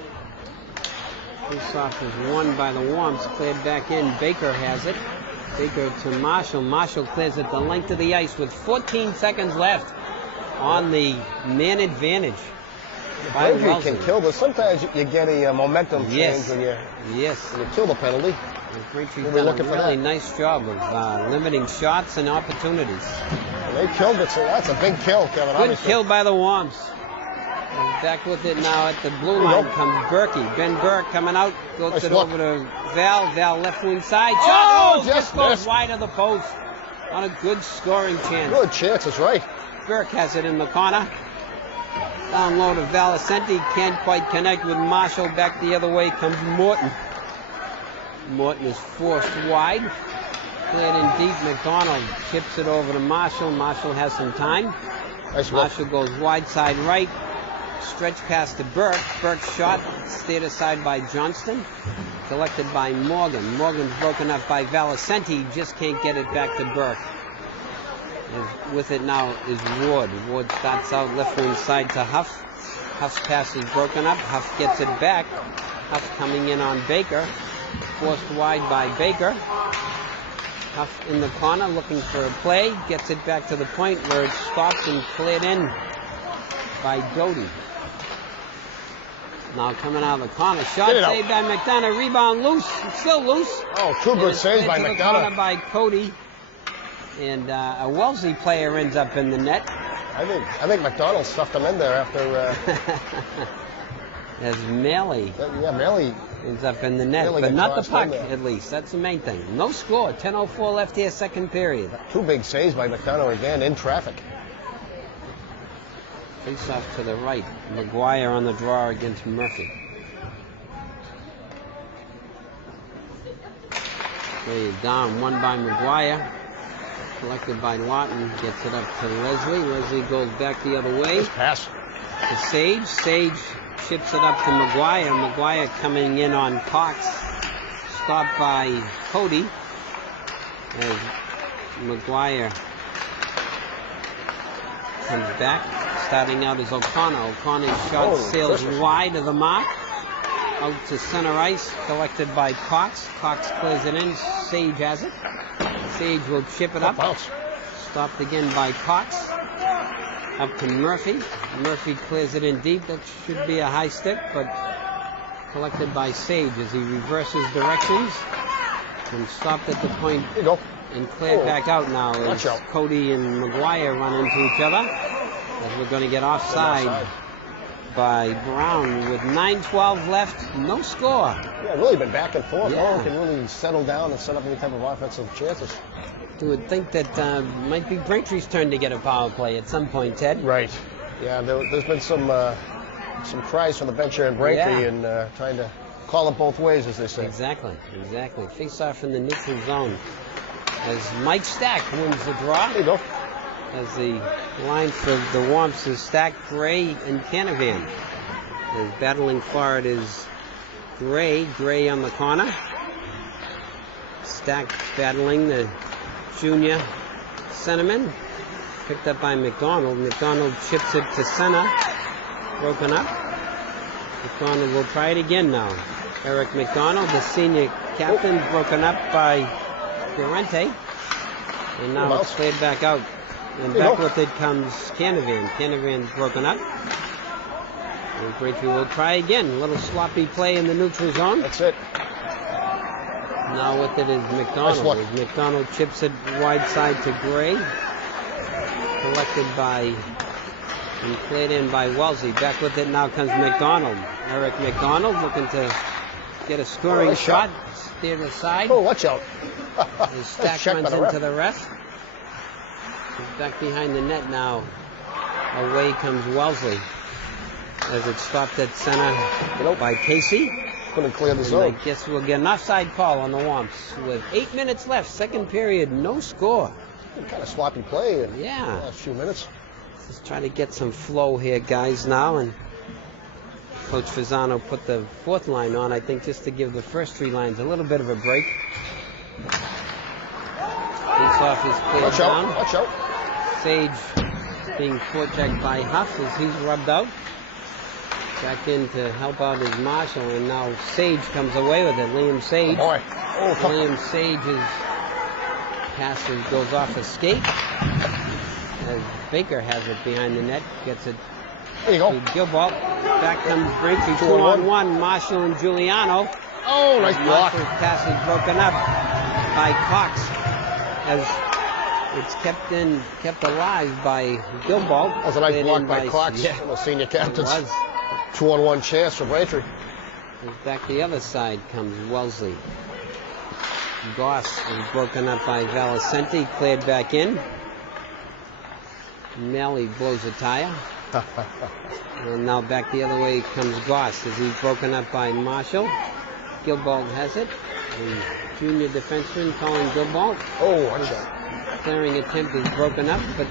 Face-off is won by the Womps. Cleared back in. Baker has it. Baker to Marshall. Marshall clears it the length of the ice with 14 seconds left on the man advantage. By Braintree Wellesley. can kill this. Sometimes you get a momentum Yes. change when Yes. you kill the penalty. Braintree's We'll be done a looking for really that. nice job of limiting shots and opportunities. And they killed it, so that's a big kill, Kevin. Good obviously. kill by the Womps. And back with it now at the blue line comes Berkey. Ben Burke coming out, goes Nice it look. over to Val. Val left wing side. Oh, Shot! just goes missed. wide of the post on a good scoring chance. Good chance, that's right. Burke has it in the corner. Down low to Valicenti. Can't quite connect with Marshall. Back the other way comes Morton. Morton is forced wide. Cleared in deep. McDonald chips it over to Marshall. Marshall has some time. Nice look. Marshall goes wide side right. Stretch pass to Burke. Burke's shot steered aside by Johnston. Collected by Morgan. Morgan's broken up by Valicenti. Just can't get it back to Burke. And with it now is Ward. Ward starts out left wing side to Huff. Huff's pass is broken up. Huff gets it back. Huff coming in on Baker. Forced wide by Baker. Huff in the corner looking for a play. Gets it back to the point where it stops and cleared in by Doty. Now coming out of the corner. Shot Get it out. saved by McDonough. Rebound loose. It's still loose. Oh, two And good it's saves by cleared to the corner McDonough. by Cody. And a Wellesley player ends up in the net. I think McDonald stuffed him in there after. As Maley Yeah, Maley. ends up in the net, Maley but got not the tossed puck, in there. at least. That's the main thing. No score. 10:04 left here, second period. Two big saves by McDonough again in traffic. Face off to the right. McGuire on the draw against Murphy. Okay, down one by McGuire. Collected by Lawton. Gets it up to Leslie. Leslie goes back the other way Nice pass. to Sage. Sage chips it up to McGuire. McGuire coming in on Cox. Stopped by Cody. As McGuire comes back. Starting out as O'Connor. O'Connor's shot Oh, sails Christmas. wide of the mark. Out to center ice. Collected by Cox. Cox clears it in. Sage has it. Sage will chip it up. Bounce. Stopped again by Cox. Up to Murphy. Murphy clears it in deep. That should be a high stick, but collected by Sage as he reverses directions. And stopped at the point Here you go. and cleared Oh. back out now as Watch out. Cody and McGuire run into each other. As we're going to get offside by Brown with 9:12 left. No score. Yeah, really been back and forth. Yeah. No one can really settle down and set up any type of offensive chances. You would think that might be Braintree's turn to get a power play at some point, Ted. Right. Yeah, there's been some cries from the bench here in Braintree Yeah. and trying to call it both ways, as they say. Exactly. Face off in the neutral zone. As Mike Stack wins the draw. There you go. As the line for the Womps is Stack, Gray, and Canavan. As battling for it is Gray. Gray on the corner. Stack battling the junior centerman. Picked up by McDonald. McDonald chips it to center. Broken up. McDonald will try it again now. Eric McDonald, the senior captain, broken up by Durante. And now it's played back out. And back with it comes Canavan. Canavan broken up. And Braintree will try again. A little sloppy play in the neutral zone. That's it. Now with it is McDonald. look. As McDonald chips it wide side to Gray. Collected by and played in by Wellesley. Back with it now comes McDonald. Eric McDonald looking to get a scoring Nice shot. Steer to the side. Oh, watch out. His stack check by runs the ref. into the ref. He's back behind the net now. Away comes Wellesley. As it's stopped at center by Casey. Couldn't clear the And I zone. guess we'll get an offside call on the Womps. With 8 minutes left, second period, no score. Kind of sloppy play in Yeah. the last few minutes. Just trying to get some flow here, guys, now. And Coach Fasano put the fourth line on, I think, just to give the first three lines a little bit of a break. Face-off is cleared Watch down. out. Watch out. Sage being forechecked by Huff as he's rubbed out. Back in to help out his Marshall, and now Sage comes away with it. Liam Sage. Boy. Oh, tough. Liam Sage's pass goes off a skate. As Baker has it behind the net, gets it There you go. to Gilbert. Back comes Braintree, 2-on-1. Marshall and Giuliano. Oh, nice block. Marshall's pass is broken up by Cox as it's kept alive by Gilbert. That was a nice Played block in by Cox, Yeah, one of the senior it captains. was. 2-on-1 chance for Braintree. Back the other side comes Wellesley. Goss is broken up by Valicenti, cleared back in. Melly blows a tire. And now back the other way comes Goss as he's broken up by Marshall. Gilbert has it. The junior defenseman calling Gilbert. Oh, watch out. Clearing attempt is broken up, but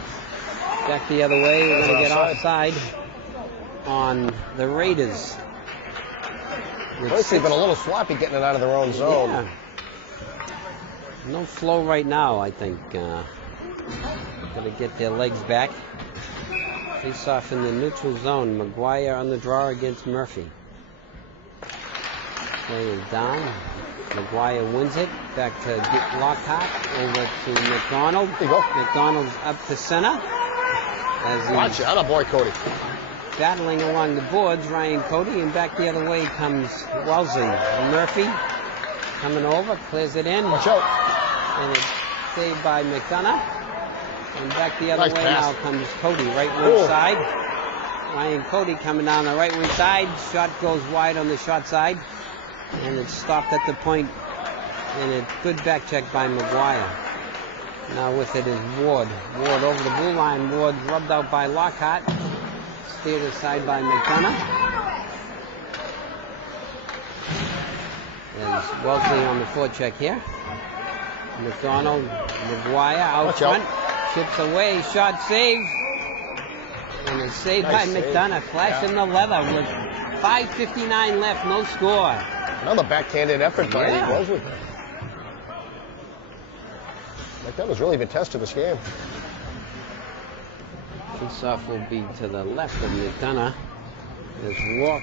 back the other way. We're going to get offside on the Raiders. They've been a little sloppy getting it out of their own zone. Yeah. No flow right now, I think. Got to get their legs back. Face off in the neutral zone. McGuire on the draw against Murphy. Play is down. McGuire wins it. Back to Lockhart. Over to McDonald. There you go. McDonald's up to center. As he's Watch out, boy, Cody. battling along the boards, Ryan Cody, and back the other way comes Wellesley. Murphy coming over, clears it in. Watch out. And it's saved by McDonough. And back the other Nice way pass. now comes Cody, right wing Oh. side. Ryan Cody coming down the right wing side. Shot goes wide on the short side. And it's stopped at the point. And a good back check by McGuire. Now with it is Ward. Ward over the blue line. Ward rubbed out by Lockhart. Steered aside by McDonough. There's Wellesley on the forecheck here. McDonald, McGuire out Watch front. out. Chips away. Shot saved. And it's saved Nice by save. McDonough. Flashing the leather with 5:59 left. No score. Another backhanded effort by Yeah. Wellesley. McDonough's really been tested this game. Face-off will be to the left of McDonough. As Rourke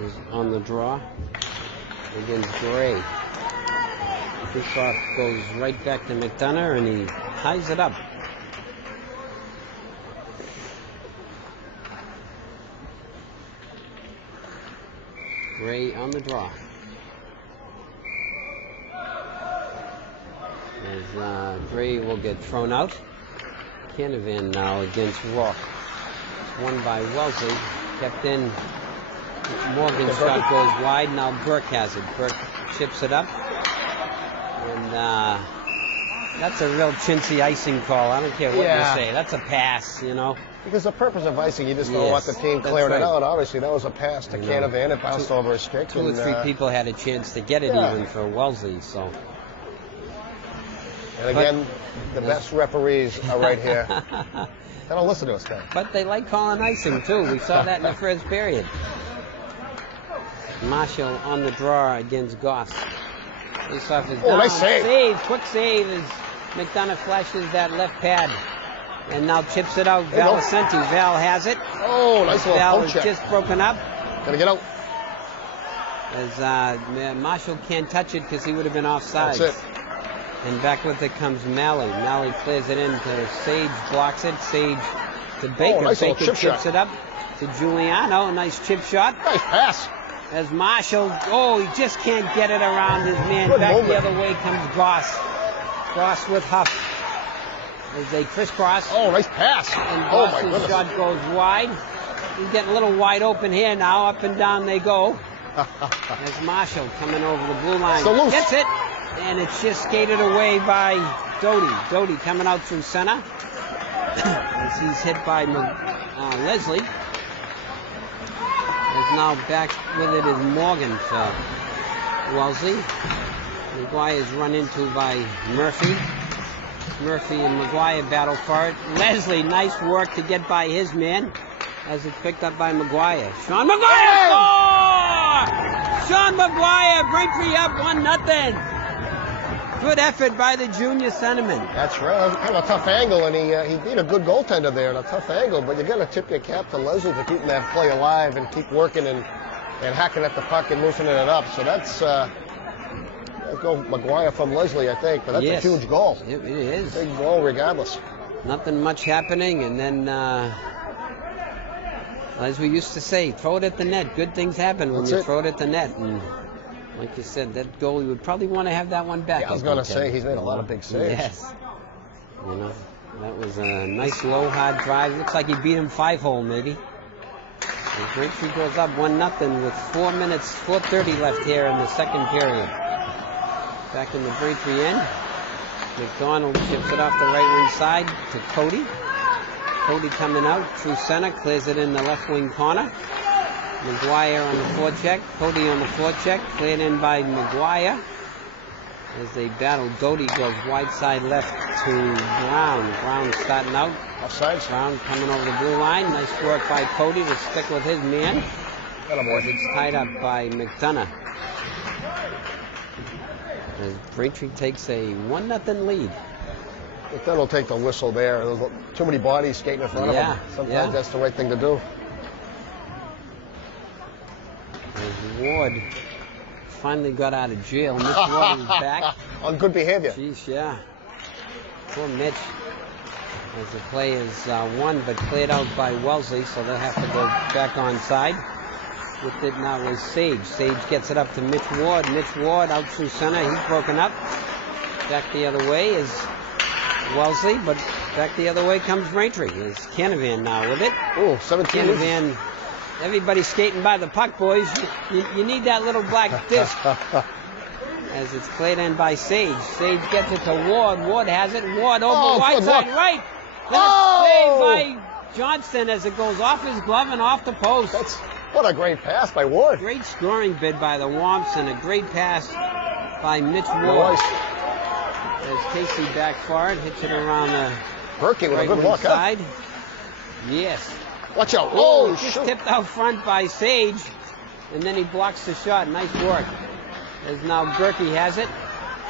is on the draw against Gray. Face-off goes right back to McDonough, and he ties it up. Gray on the draw. As Gray will get thrown out. Canavan now against Rourke. It's won by Wellesley. Kept in. Morgan's shot goes wide. Now Burke has it. Burke chips it up. And that's a real chintzy icing call. I don't care what Yeah. you say. That's a pass, you know. Because the purpose of icing, you just don't Yes, want the team that's clearing right. it out. Obviously, that was a pass to You know, Canavan. It bounced over his stick. Two or three people had a chance to get it Yeah. even for Wellesley, so. And again, the best referees are right here. They don't listen to us, guys. But they like calling icing, too. We saw that in the first period. Marshall on the draw against Goss. Face-off is down. Nice save. Quick save as McDonough flashes that left pad. And now chips it out. There you go. Valicenti. Val has it. Oh, nice little Val poke is check. just broken up. Gotta get out. As Marshall can't touch it because he would have been offside. That's it. And back with it comes Malley. Malley clears it in to Sage, blocks it. Sage to Baker. nice little Baker chip chips shot. it up to Giuliano. A nice chip shot. Nice pass. As Marshall, he just can't get it around his man. Good Back movement. the other way comes Goss. Goss with Huff. As they crisscross. Oh, nice pass. And Oh, my Goss's goodness. shot goes wide. He's getting a little wide open here now. Up and down they go. As Marshall coming over the blue line. Salute. Gets it. And it's just skated away by Doty. Doty coming out through center. As he's hit by Leslie. As now back with it is Morgan for Wellesley. McGuire's run into by Murphy. Murphy and McGuire battle for it. Leslie, nice work to get by his man as it's picked up by McGuire. Sean McGuire score! Sean McGuire, Braintree up 1-0. Good effort by the junior centerman. That's right. It was kind of a tough angle, and he beat a good goaltender there in a tough angle. But you got to tip your cap to Leslie for keeping that play alive and keep working and hacking at the puck and loosening it up. So that's go McGuire from Leslie, I think. But that's a huge goal. It is. Big goal, regardless. Nothing much happening, and then as we used to say, throw it at the net. Good things happen when you throw it at the net. And like you said, that goal, you would probably want to have that one back. Yeah, I was going to say, he's made a lot of big saves. Yes. You know, that was a nice low, hard drive. Looks like he beat him 5-hole, maybe. And Braintree goes up 1-0 with 4:30 left here in the second period. Back in the Braintree end. McDonald chips it off the right wing side to Cody. Cody coming out through center, clears it in the left wing corner. McGuire on the forecheck. Cody on the forecheck. Cleared in by McGuire. As they battle, Doty goes wide side left to Brown. Brown starting out. Offside. Brown coming over the blue line. Nice work by Cody to stick with his man. It's tied up by McDonough. As Braintree takes a 1-0 lead. McDonough will take the whistle there. There's too many bodies skating in front of him. Sometimes that's the right thing to do. As Ward finally got out of jail. Mitch Ward is back. On good behavior. Jeez, yeah. Poor Mitch. As the play is won, but cleared out by Wellesley, so they'll have to go back on side. With it now is Sage. Sage gets it up to Mitch Ward. Mitch Ward out through center. He's broken up. Back the other way is Wellesley, but back the other way comes Braintree. Is Canavan now with it. Oh, 17. Canavan. Everybody's skating by the puck, boys. You need that little black disc. As it's cleared in by Sage. Sage gets it to Ward. Ward has it. Ward over wide side right. That's saved by Johnston as it goes off his glove and off the post. What a great pass by Ward. Great scoring bid by the Womps and a great pass by Mitch Ward. As Casey back for it, hits it around the Berkey with right a good walk side. Yes. Watch out. Oh, just tipped out front by Sage, and then he blocks the shot. Nice work. As now Berkey has it.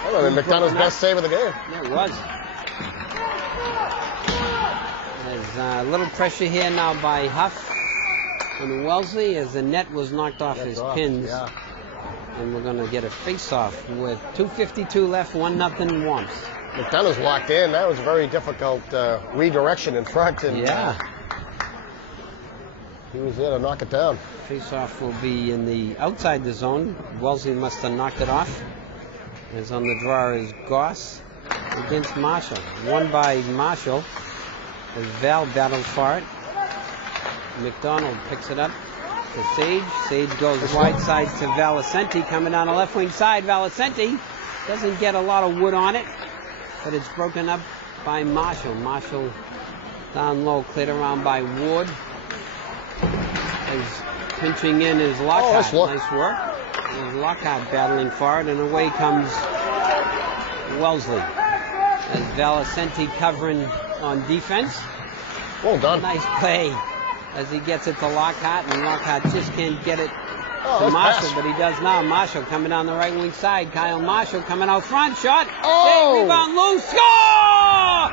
Oh, McDonough's best save of the game. Yeah, it was. There's a little pressure here now by Huff and Wellesley as the net was knocked off his pins. Yeah. And we're going to get a face-off with 2:52 left, 1-0 Womps. McDonough's locked in. That was a very difficult redirection in front. And, he was there to knock it down. Face-off will be in the outside the zone. Wellesley must have knocked it off. As on the draw is Goss against Marshall. Won by Marshall as Val battles for it. McDonald picks it up to Sage. Sage goes wide side to Valicenti coming down the left wing side. Valicenti doesn't get a lot of wood on it, but it's broken up by Marshall. Marshall down low, cleared around by Ward. Is pinching in his Lockhart. Nice work. There's Lockhart battling for it, and away comes Wellesley. As Valicenti covering on defense. Well done. Nice play as he gets it to Lockhart, and Lockhart just can't get it to Marshall, but he does now. Marshall coming down the right wing side. Kyle Marshall coming out front. Shot. Save, rebound, loose. Score!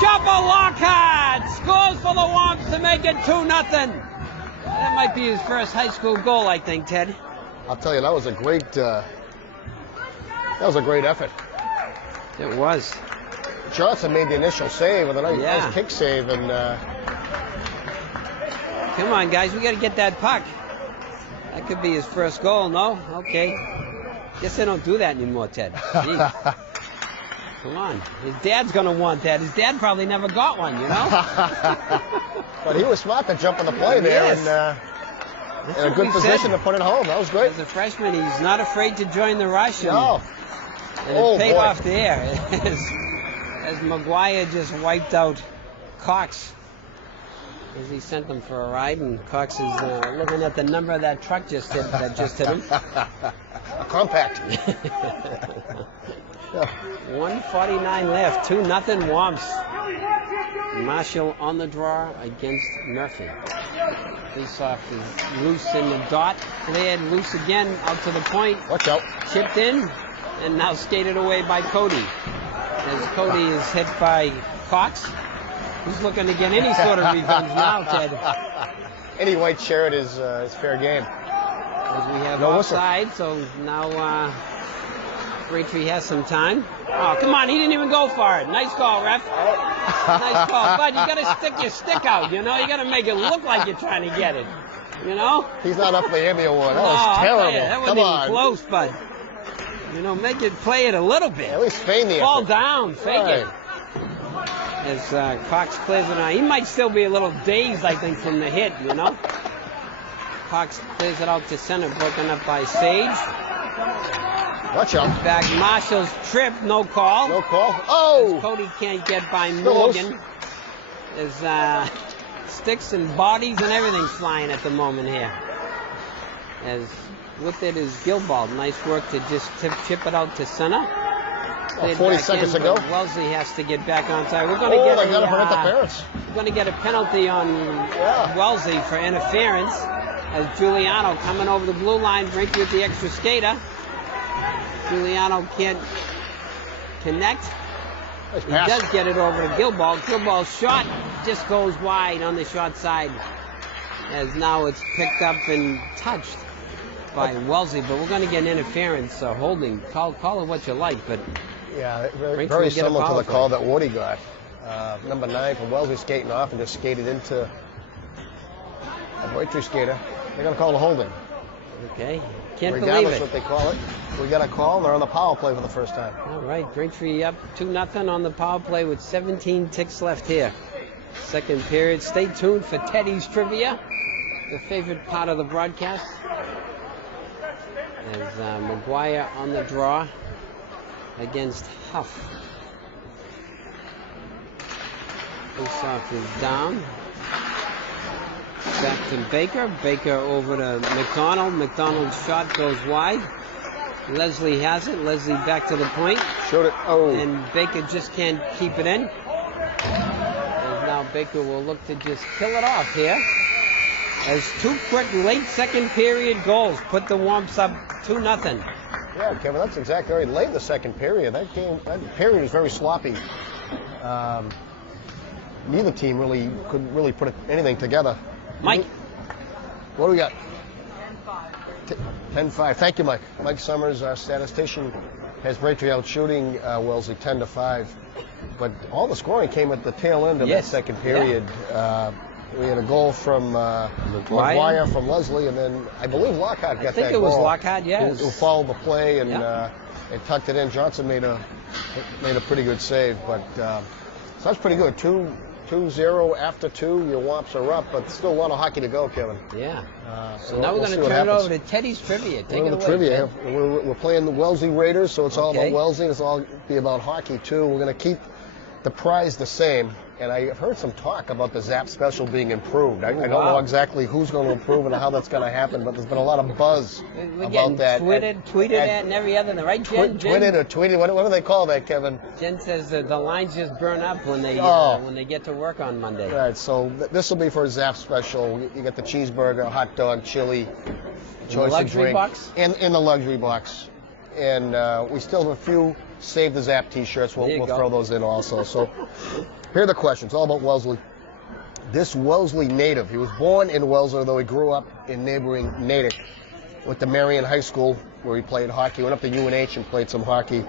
Chopper Lockhart scores for the Womps to make it 2-0. That might be his first high school goal, I think, Ted. I'll tell you, that was a great effort. It was. Johnson made the initial save with a nice kick save, and come on, guys, we got to get that puck. That could be his first goal, no? Okay. Guess they don't do that anymore, Ted. Jeez. Come on. His dad's going to want that. His dad probably never got one, you know? But he was smart to jump on the play there and in a good position to put it home. That was great. As a freshman, he's not afraid to join the rush. And, No. and Oh, it paid boy. off there as McGuire just wiped out Cox as he sent them for a ride. And Cox is looking at the number of that truck that just hit him. A compact. 1:49 left. 2-0 Wamps. Marshall on the draw against Murphy. Face-off is loose in the dot. Cleared loose again out to the point. Watch out. Chipped in and now skated away by Cody. As Cody is hit by Cox, who's looking to get any sort of revenge now, Ted. Any white shirt is fair game. As we have No whistle. offside, so now Braintree has some time. Oh, come on, he didn't even go for it. Nice call, ref. Nice call. But you got to stick your stick out, you know? You got to make it look like you're trying to get it, you know? He's not up for the Emmy Award. That was terrible. That wasn't Come even on. close, but, you know, make it play it a little bit. At least feign the Fall effort. down, fake Right. it. As Cox clears it out. He might still be a little dazed, I think, from the hit, you know? Cox clears it out to center, broken up by Sage. Watch out. Back Marshall's trip, no call. No call. Oh! Cody can't get by Still Morgan. There's sticks and bodies and everything's flying at the moment here. As with it is Gilbald. Nice work to just chip it out to center. Cleared 40 back seconds in, ago. but Wellesley has to get back on side. We're going to Oh, get they got to prevent the parents. we're going to get a penalty on Wellesley for interference. As Giuliano coming over the blue line, break with the extra skater. Giuliano can't connect. Nice He pass. does get it over to Gilbald. Gilbald's shot just goes wide on the short side. As now it's picked up and touched by Wellesley. But we're going to get interference, holding. Call it what you like, but Yeah, very, Braintree will get a similar to foul the for call it. that Woody got. Number 9 from Wellesley skating off and just skated into a Braintree skater. They're going to call it a holding. okay. Can't Regardless believe it. what they call it. We got a call, and they're on the power play for the first time. All right, Braintree up 2-0 on the power play with 17 ticks left here. Second period. Stay tuned for Teddy's Trivia, the favorite part of the broadcast. As McGuire on the draw against Huff. Face-off is down. Back to Baker. Baker over to McDonald. McDonald's shot goes wide. Leslie has it. Leslie back to the point. Showed it. Oh. And Baker just can't keep it in. And now Baker will look to just kill it off here. As 2 quick late second period goals put the Wamps up 2-0. Yeah, Kevin, that's exactly right. Late in the second period. That period was very sloppy. Neither team couldn't really put anything together. Mike. What do we got? 10-5. Thank you, Mike. Mike Summers, our statistician, has Braintree out shooting Wellesley 10-5. But all the scoring came at the tail end of that second period. We had a goal from McGuire from Leslie, and then I believe Lockhart got that goal. I think it was Lockhart, yes. Who followed the play and tucked it in. Johnson made a pretty good save, but so that's pretty good. 2-0 after 2, your Wamps are up, but still a lot of hockey to go, Kevin. Yeah. So we'll now we're going see to what turn it happens. over to Teddy's Trivia. Take it The away. trivia. We're playing the Wellesley Raiders, so it's all Okay. about Wellesley. It's all be about hockey too. We're going to keep the prize the same. And I've heard some talk about the Zap special being improved. I don't know exactly who's going to improve and how that's going to happen, but there's been a lot of buzz We're about getting that. tweeted at and every other, right, Jen? Tweeted or tweeted. What do they call that, Kevin? Jen says that the lines just burn up when they get to work on Monday. All right, so this will be for a Zap special. You get the cheeseburger, hot dog, chili, choice of drink. Box? In the luxury box. And we still have a few Save the Zap t-shirts. We'll throw those in also. So here are the questions, all about Wellesley. This Wellesley native, he was born in Wellesley, though he grew up in neighboring Natick. Went to Marion High School, where he played hockey. Went up to UNH and played some hockey.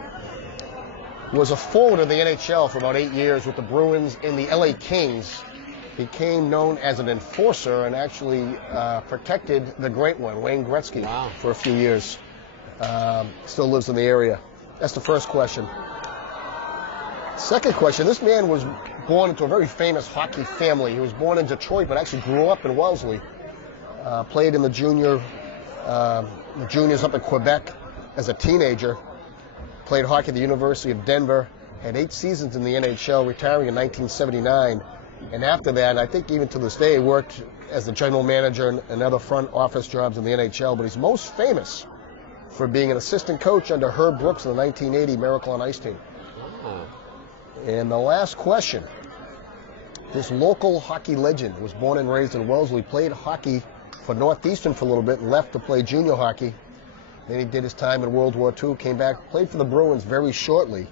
Was a forward of the NHL for about 8 years with the Bruins in the LA Kings. Became known as an enforcer and actually protected the great one, Wayne Gretzky, for a few years. Still lives in the area. That's the first question. Second question, this man was born into a very famous hockey family. He was born in Detroit, but actually grew up in Wellesley. Played in the juniors up in Quebec as a teenager. Played hockey at the University of Denver. Had 8 seasons in the NHL, retiring in 1979. And after that, I think even to this day, worked as the general manager and other front office jobs in the NHL. But he's most famous for being an assistant coach under Herb Brooks in the 1980 Miracle on Ice team. And the last question. This local hockey legend was born and raised in Wellesley, played hockey for Northeastern for a little bit and left to play junior hockey. Then he did his time in World War II, came back, played for the Bruins very shortly.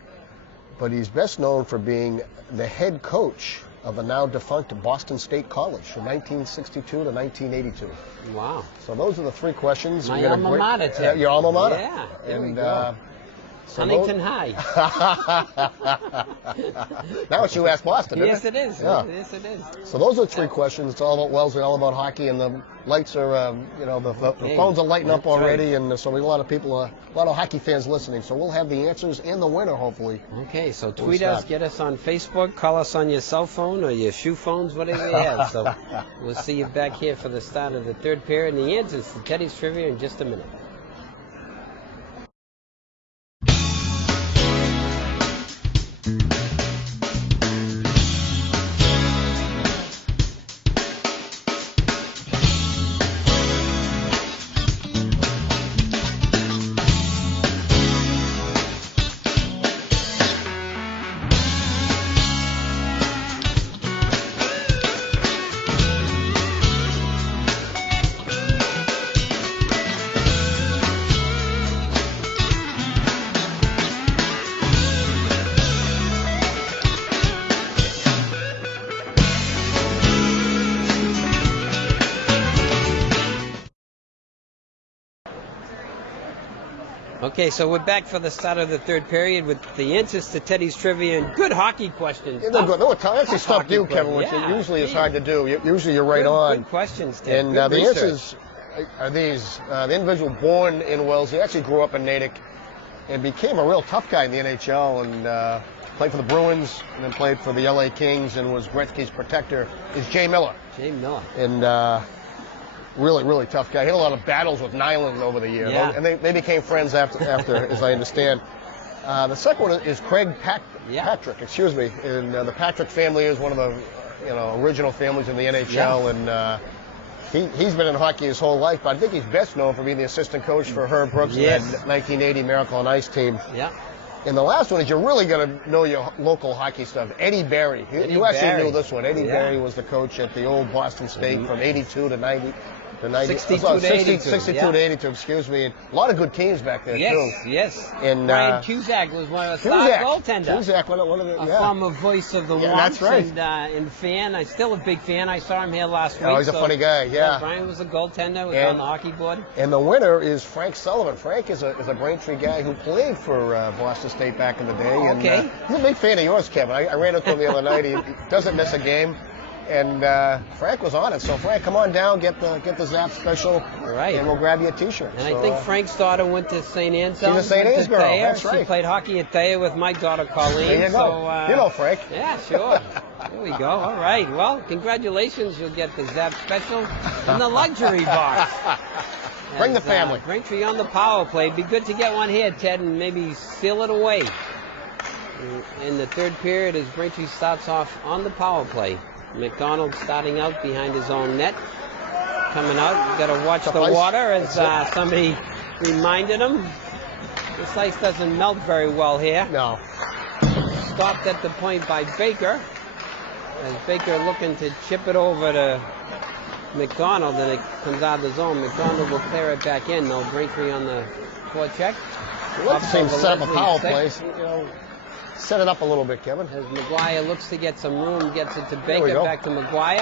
But he's best known for being the head coach of the now defunct Boston State College from 1962 to 1982. Wow. So those are the 3 questions. My alma mater, Ted. Your alma mater. Yeah, there we And go. so Huntington High. Now it's you ask Boston, isn't Yes, it is. Yeah. Yes, it is. So those are the 3 questions. It's all about Wellesley, all about hockey, and the lights are, the phones are lighting up That's already, right. and so we have a lot of people, a lot of hockey fans listening. So we'll have the answers and the winner, hopefully. Okay, so We'll tweet us, start. get us on Facebook, call us on your cell phone or your shoe phones, whatever you have. So we'll see you back here for the start of the 3rd period. And the answers to Teddy's Trivia in just a minute. Okay, so we're back for the start of the 3rd period with the answers to Teddy's Trivia and good hockey questions. Yeah, they're good. They actually stumped hockey you, Kevin, which question. Yeah, usually is yeah. hard to do. Usually you're right on. Good questions, Ted. And Good the research. answers are these. The individual born in Wellesley actually grew up in Natick and became a real tough guy in the NHL and played for the Bruins and then played for the LA Kings and was Gretzky's protector, is Jay Miller. Jay Miller. And really, really tough guy. He had a lot of battles with Nyland over the years. Yeah. And they became friends after as I understand. The second one is Craig Patrick, excuse me. And the Patrick family is one of the original families in the NHL. Yeah. And he's been in hockey his whole life, but I think he's best known for being the assistant coach for Herb Brooks in Yes. that 1980 Miracle on Ice team. Yeah. And the last one is you're really going to know your local hockey stuff. Eddie Barry. You actually Barry. knew this one. Eddie Yeah. Barry was the coach at the old Boston State from 82 to 90. 62 to 82, 62 yeah. to 82, excuse me. And a lot of good teams back there, Yes, too. yes. And, Brian Cusack was one of the star goaltenders. Cusack, one of the, A yeah. former voice of the Yeah, Womps that's right. and fan. I'm still a big fan. I saw him here last week. Oh, he's a funny guy, yeah. Brian was a goaltender, was And- on the hockey board. And the winner is Frank Sullivan. Frank is a Braintree guy who played for Boston State back in the day. Oh, and, okay. he's a big fan of yours, Kevin. I ran into him the other night. He doesn't miss a game. And Frank was on it. So, Frank, come on down, get the Zap special, Right. and we'll grab you a T-shirt. And So, I think Frank's daughter went to St. Anselm's. She's a St. went to Anne's girl, Thayer. that's She right. played hockey at Thayer with my daughter Colleen. There you go. So, You know Frank. Yeah, sure. There we go. All right. Well, congratulations. You'll get the Zap special and the luxury box. Bring the As, family. Braintree on the power play. Be good to get one here, Ted, and maybe seal it away. In the 3rd period, as Braintree starts off on the power play. McDonald starting out behind his own net. Coming out, you got to watch the ice. water, as somebody reminded him. This ice doesn't melt very well here. No. Stopped at the point by Baker. As Baker looking to chip it over to McDonald, and it comes out of the zone. McDonald will clear it back in, though. Braintree on the forecheck. Let's Up see him over set up a Leslie power six. play. Set it up a little bit, Kevin. As McGuire looks to get some room, gets it to There we Baker, go. back to McGuire.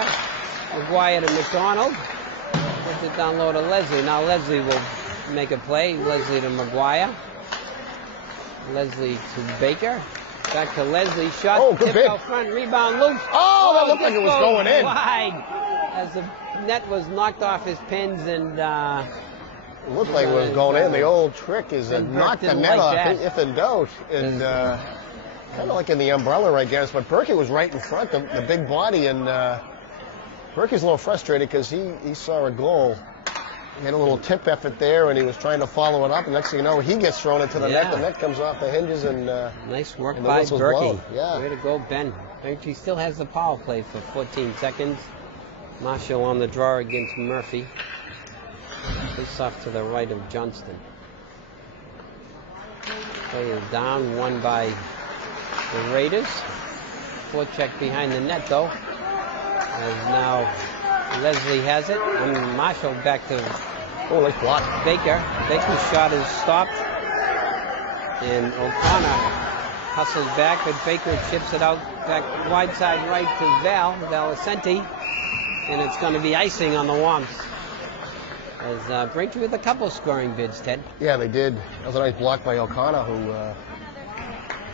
McGuire to McDonald. Puts it down low to Leslie. Now Leslie will make a play. Leslie to McGuire. Leslie to Baker. Back to Leslie. Shot. Oh, good tip bid. out front. Rebound loose. Oh, that looked like it just was goes going in. wide. As the net was knocked off his pins and It looked like it was going in. The old trick is to And Burke knock the didn't net like off that. if in doubt. And kind of like in the umbrella, I guess. But Berkey was right in front, the big body, and Berkey's a little frustrated because he saw a goal. He had a little tip effort there, and he was trying to follow it up. And next thing you know, he gets thrown into the net. The net comes off the hinges, and nice work and the by whistle's Berkey. blown. Yeah. Way to go, Ben. He still has the power play for 14 seconds. Marshall on the draw against Murphy. Face off to the right of Johnston. Play is down, won by the Raiders. Forecheck behind the net, though. As now Leslie has it. And Marshall back to nice block. Baker. Baker's shot is stopped. And O'Connor hustles back, but Baker chips it out back wide side right to Valicenti. And it's going to be icing on the Womps. As Braintree with a couple scoring bids, Ted. Yeah, they did. That was a nice block by O'Connor, who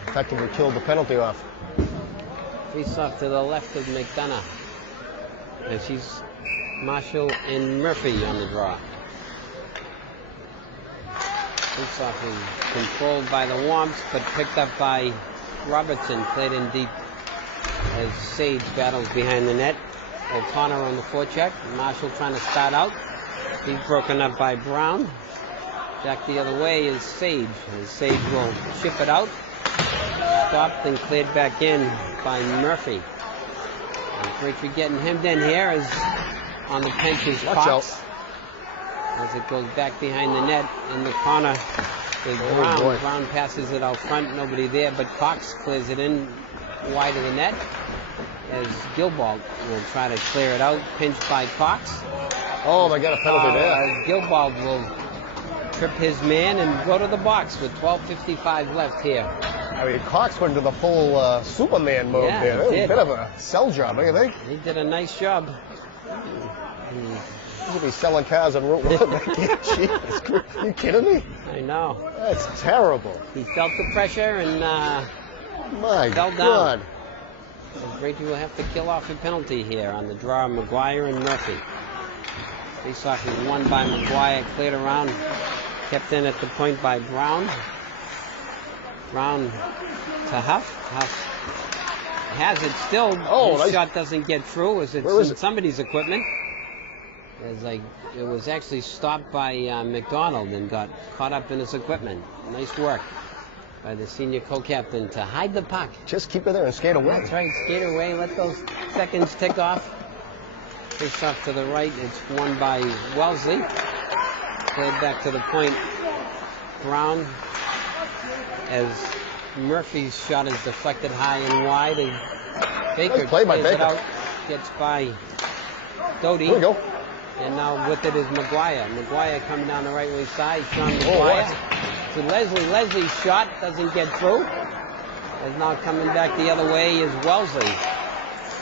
effectively killed the penalty off. Face off to the left of McDonough. And she's Marshall and Murphy on the draw. Face off is controlled by the Womps, but picked up by Robertson. Played in deep as Sage battles behind the net. O'Connor on the forecheck. Marshall trying to start out. He's broken up by Brown. Back the other way is Sage. And Sage will chip it out. Stopped and cleared back in by Murphy. And Braintree getting hemmed in here is on the bench is Cox. As it goes back behind the net in the corner is Brown. Brown passes it out front. Nobody there, but Cox clears it in wide of the net. As Gilbald will try to clear it out. Pinched by Cox. Oh, they got a penalty there. Gilbald will trip his man and go to the box with 12:55 left here. I mean, Cox went into the full Superman mode there. That was a bit of a sell job, don't you think? He did a nice job. He should be selling cars on Route 1. Jesus, are you kidding me? I know. That's terrible. He felt the pressure and fell down. God. Braintree will have to kill off a penalty here on the draw of McGuire and Murphy. Faceoff is won by McGuire, cleared around, kept in at the point by Brown. Brown to Huff. Huff has it still. His shot doesn't get through as it's in somebody's equipment. It was actually stopped by McDonald and got caught up in his equipment. Nice work by the senior co-captain to hide the puck. Just keep it there and skate away. That's right, skate away, let those seconds tick off. Face off to the right, it's won by Wellesley. Played back to the point. Brown, as Murphy's shot is deflected high and wide, and Baker plays it out, gets by Doty. Here we go. And now with it is McGuire. McGuire coming down the right wing side. Sean McGuire to Leslie. Leslie's shot doesn't get through. As now coming back the other way is Wellesley.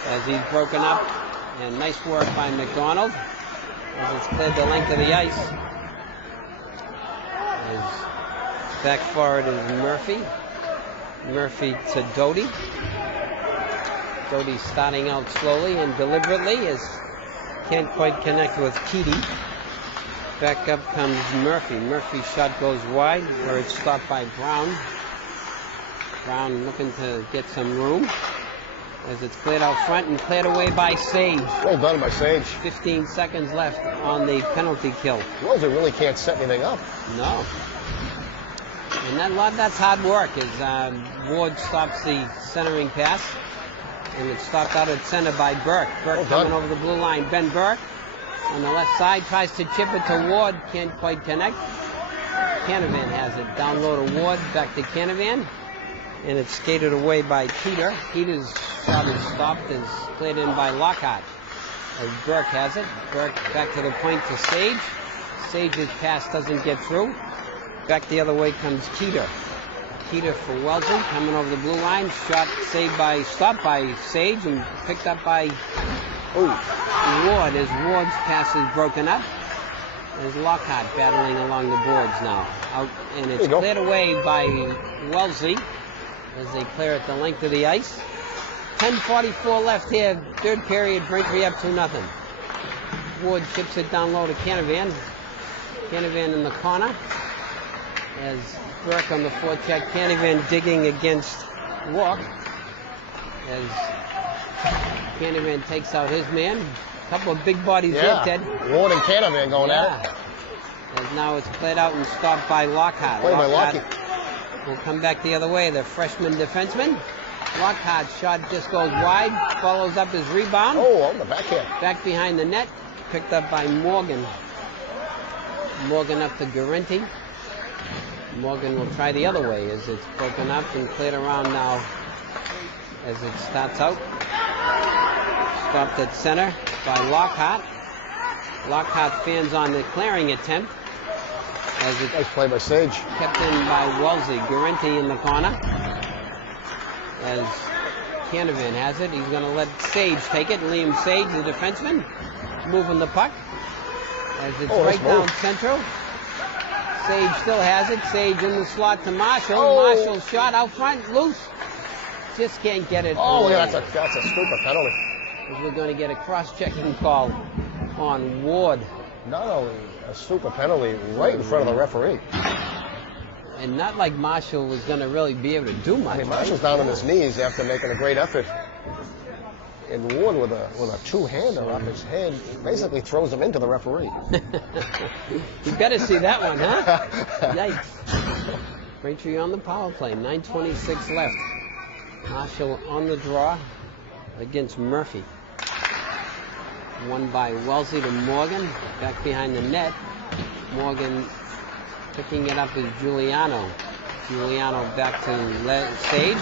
As he's broken up. And nice work by McDonald. As it's cleared the length of the ice. As back forward is Murphy. Murphy to Doty. Doty starting out slowly and deliberately as can't quite connect with Keaty. Back up comes Murphy. Murphy's shot goes wide, where it's stopped by Brown. Brown looking to get some room as it's cleared out front and cleared away by Sage. Well done by Sage. 15 seconds left on the penalty kill. Wellesley really can't set anything up. No. And that's hard work as Ward stops the centering pass. And it's stopped out at center by Burke. Burke coming over the blue line. Ben Burke on the left side tries to chip it to Ward. Can't quite connect. Canavan has it. Down low to Ward. Back to Canavan. And it's skated away by Keeter. Keeter's shot is stopped and cleared in by Lockhart. As Burke has it. Burke back to the point to Sage. Sage's pass doesn't get through. Back the other way comes Keeter. Keeter for Wellesley, coming over the blue line. Shot stopped by Sage and picked up by Ward as Ward's pass is broken up. There's Lockhart battling along the boards now. And it's cleared away by Wellesley as they clear it the length of the ice. 10:44 left here, third period, Braintree up 2-0. Ward chips it down low to Canavan. Canavan in the corner as Burke on the forecheck. Canavan digging against Walk as Canavan takes out his man. couple of big bodies Yeah. here, Ted. Ward and Canavan going at it. And now it's played out and stopped by Lockhart. Played by Lockie. Will come back the other way, the freshman defenseman. Lockhart's shot just goes wide, follows up his rebound. Oh, on the backhand. Back behind the net, picked up by Morgan. Morgan up to Garenti. Morgan will try the other way as it's broken up and cleared around now as it starts out. Stopped at center by Lockhart. Lockhart fans on the clearing attempt as it's Nice play by Sage. kept in by Wellesley. Garenti in the corner as Canavan has it. He's going to let Sage take it. Liam Sage, the defenseman, moving the puck as it's Oh, nice right down move. central. Sage still has it. Sage in the slot to Marshall. Oh. Marshall shot out front, loose. Just can't get it. Oh, away. yeah, that's a stupid penalty. As we're going to get a cross-checking call on Ward. Not only a stupid penalty right in front of the referee. And not like Marshall was going to really be able to do much. Hey, Marshall's down on his knees after making a great effort. And Ward with a two-hander off his head basically throws him into the referee. You better see that one, huh? Yikes. Braintree on the power play. 9:26 left. Marshall on the draw against Murphy. Won by Wellesley to Morgan. Back behind the net. Morgan picking it up is Giuliano. Giuliano back to Sage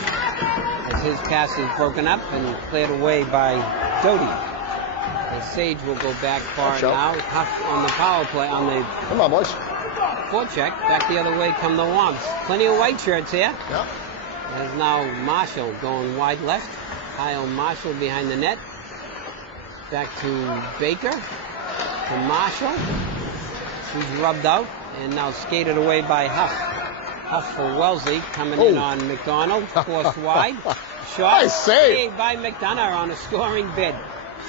as his pass is broken up and cleared away by Doty. As Sage will go back far Watch out. now. Huff on the power play, on the Come on, boys. forecheck. Back the other way come the Womps. Plenty of white shirts here. Yeah. There's now Marshall going wide left. Kyle Marshall behind the net. Back to Baker. To Marshall. He's rubbed out and now skated away by Huff. Huff for Wellesley coming in on McDonald. Forced wide. Shot Nice save. saved by McDonough on a scoring bid.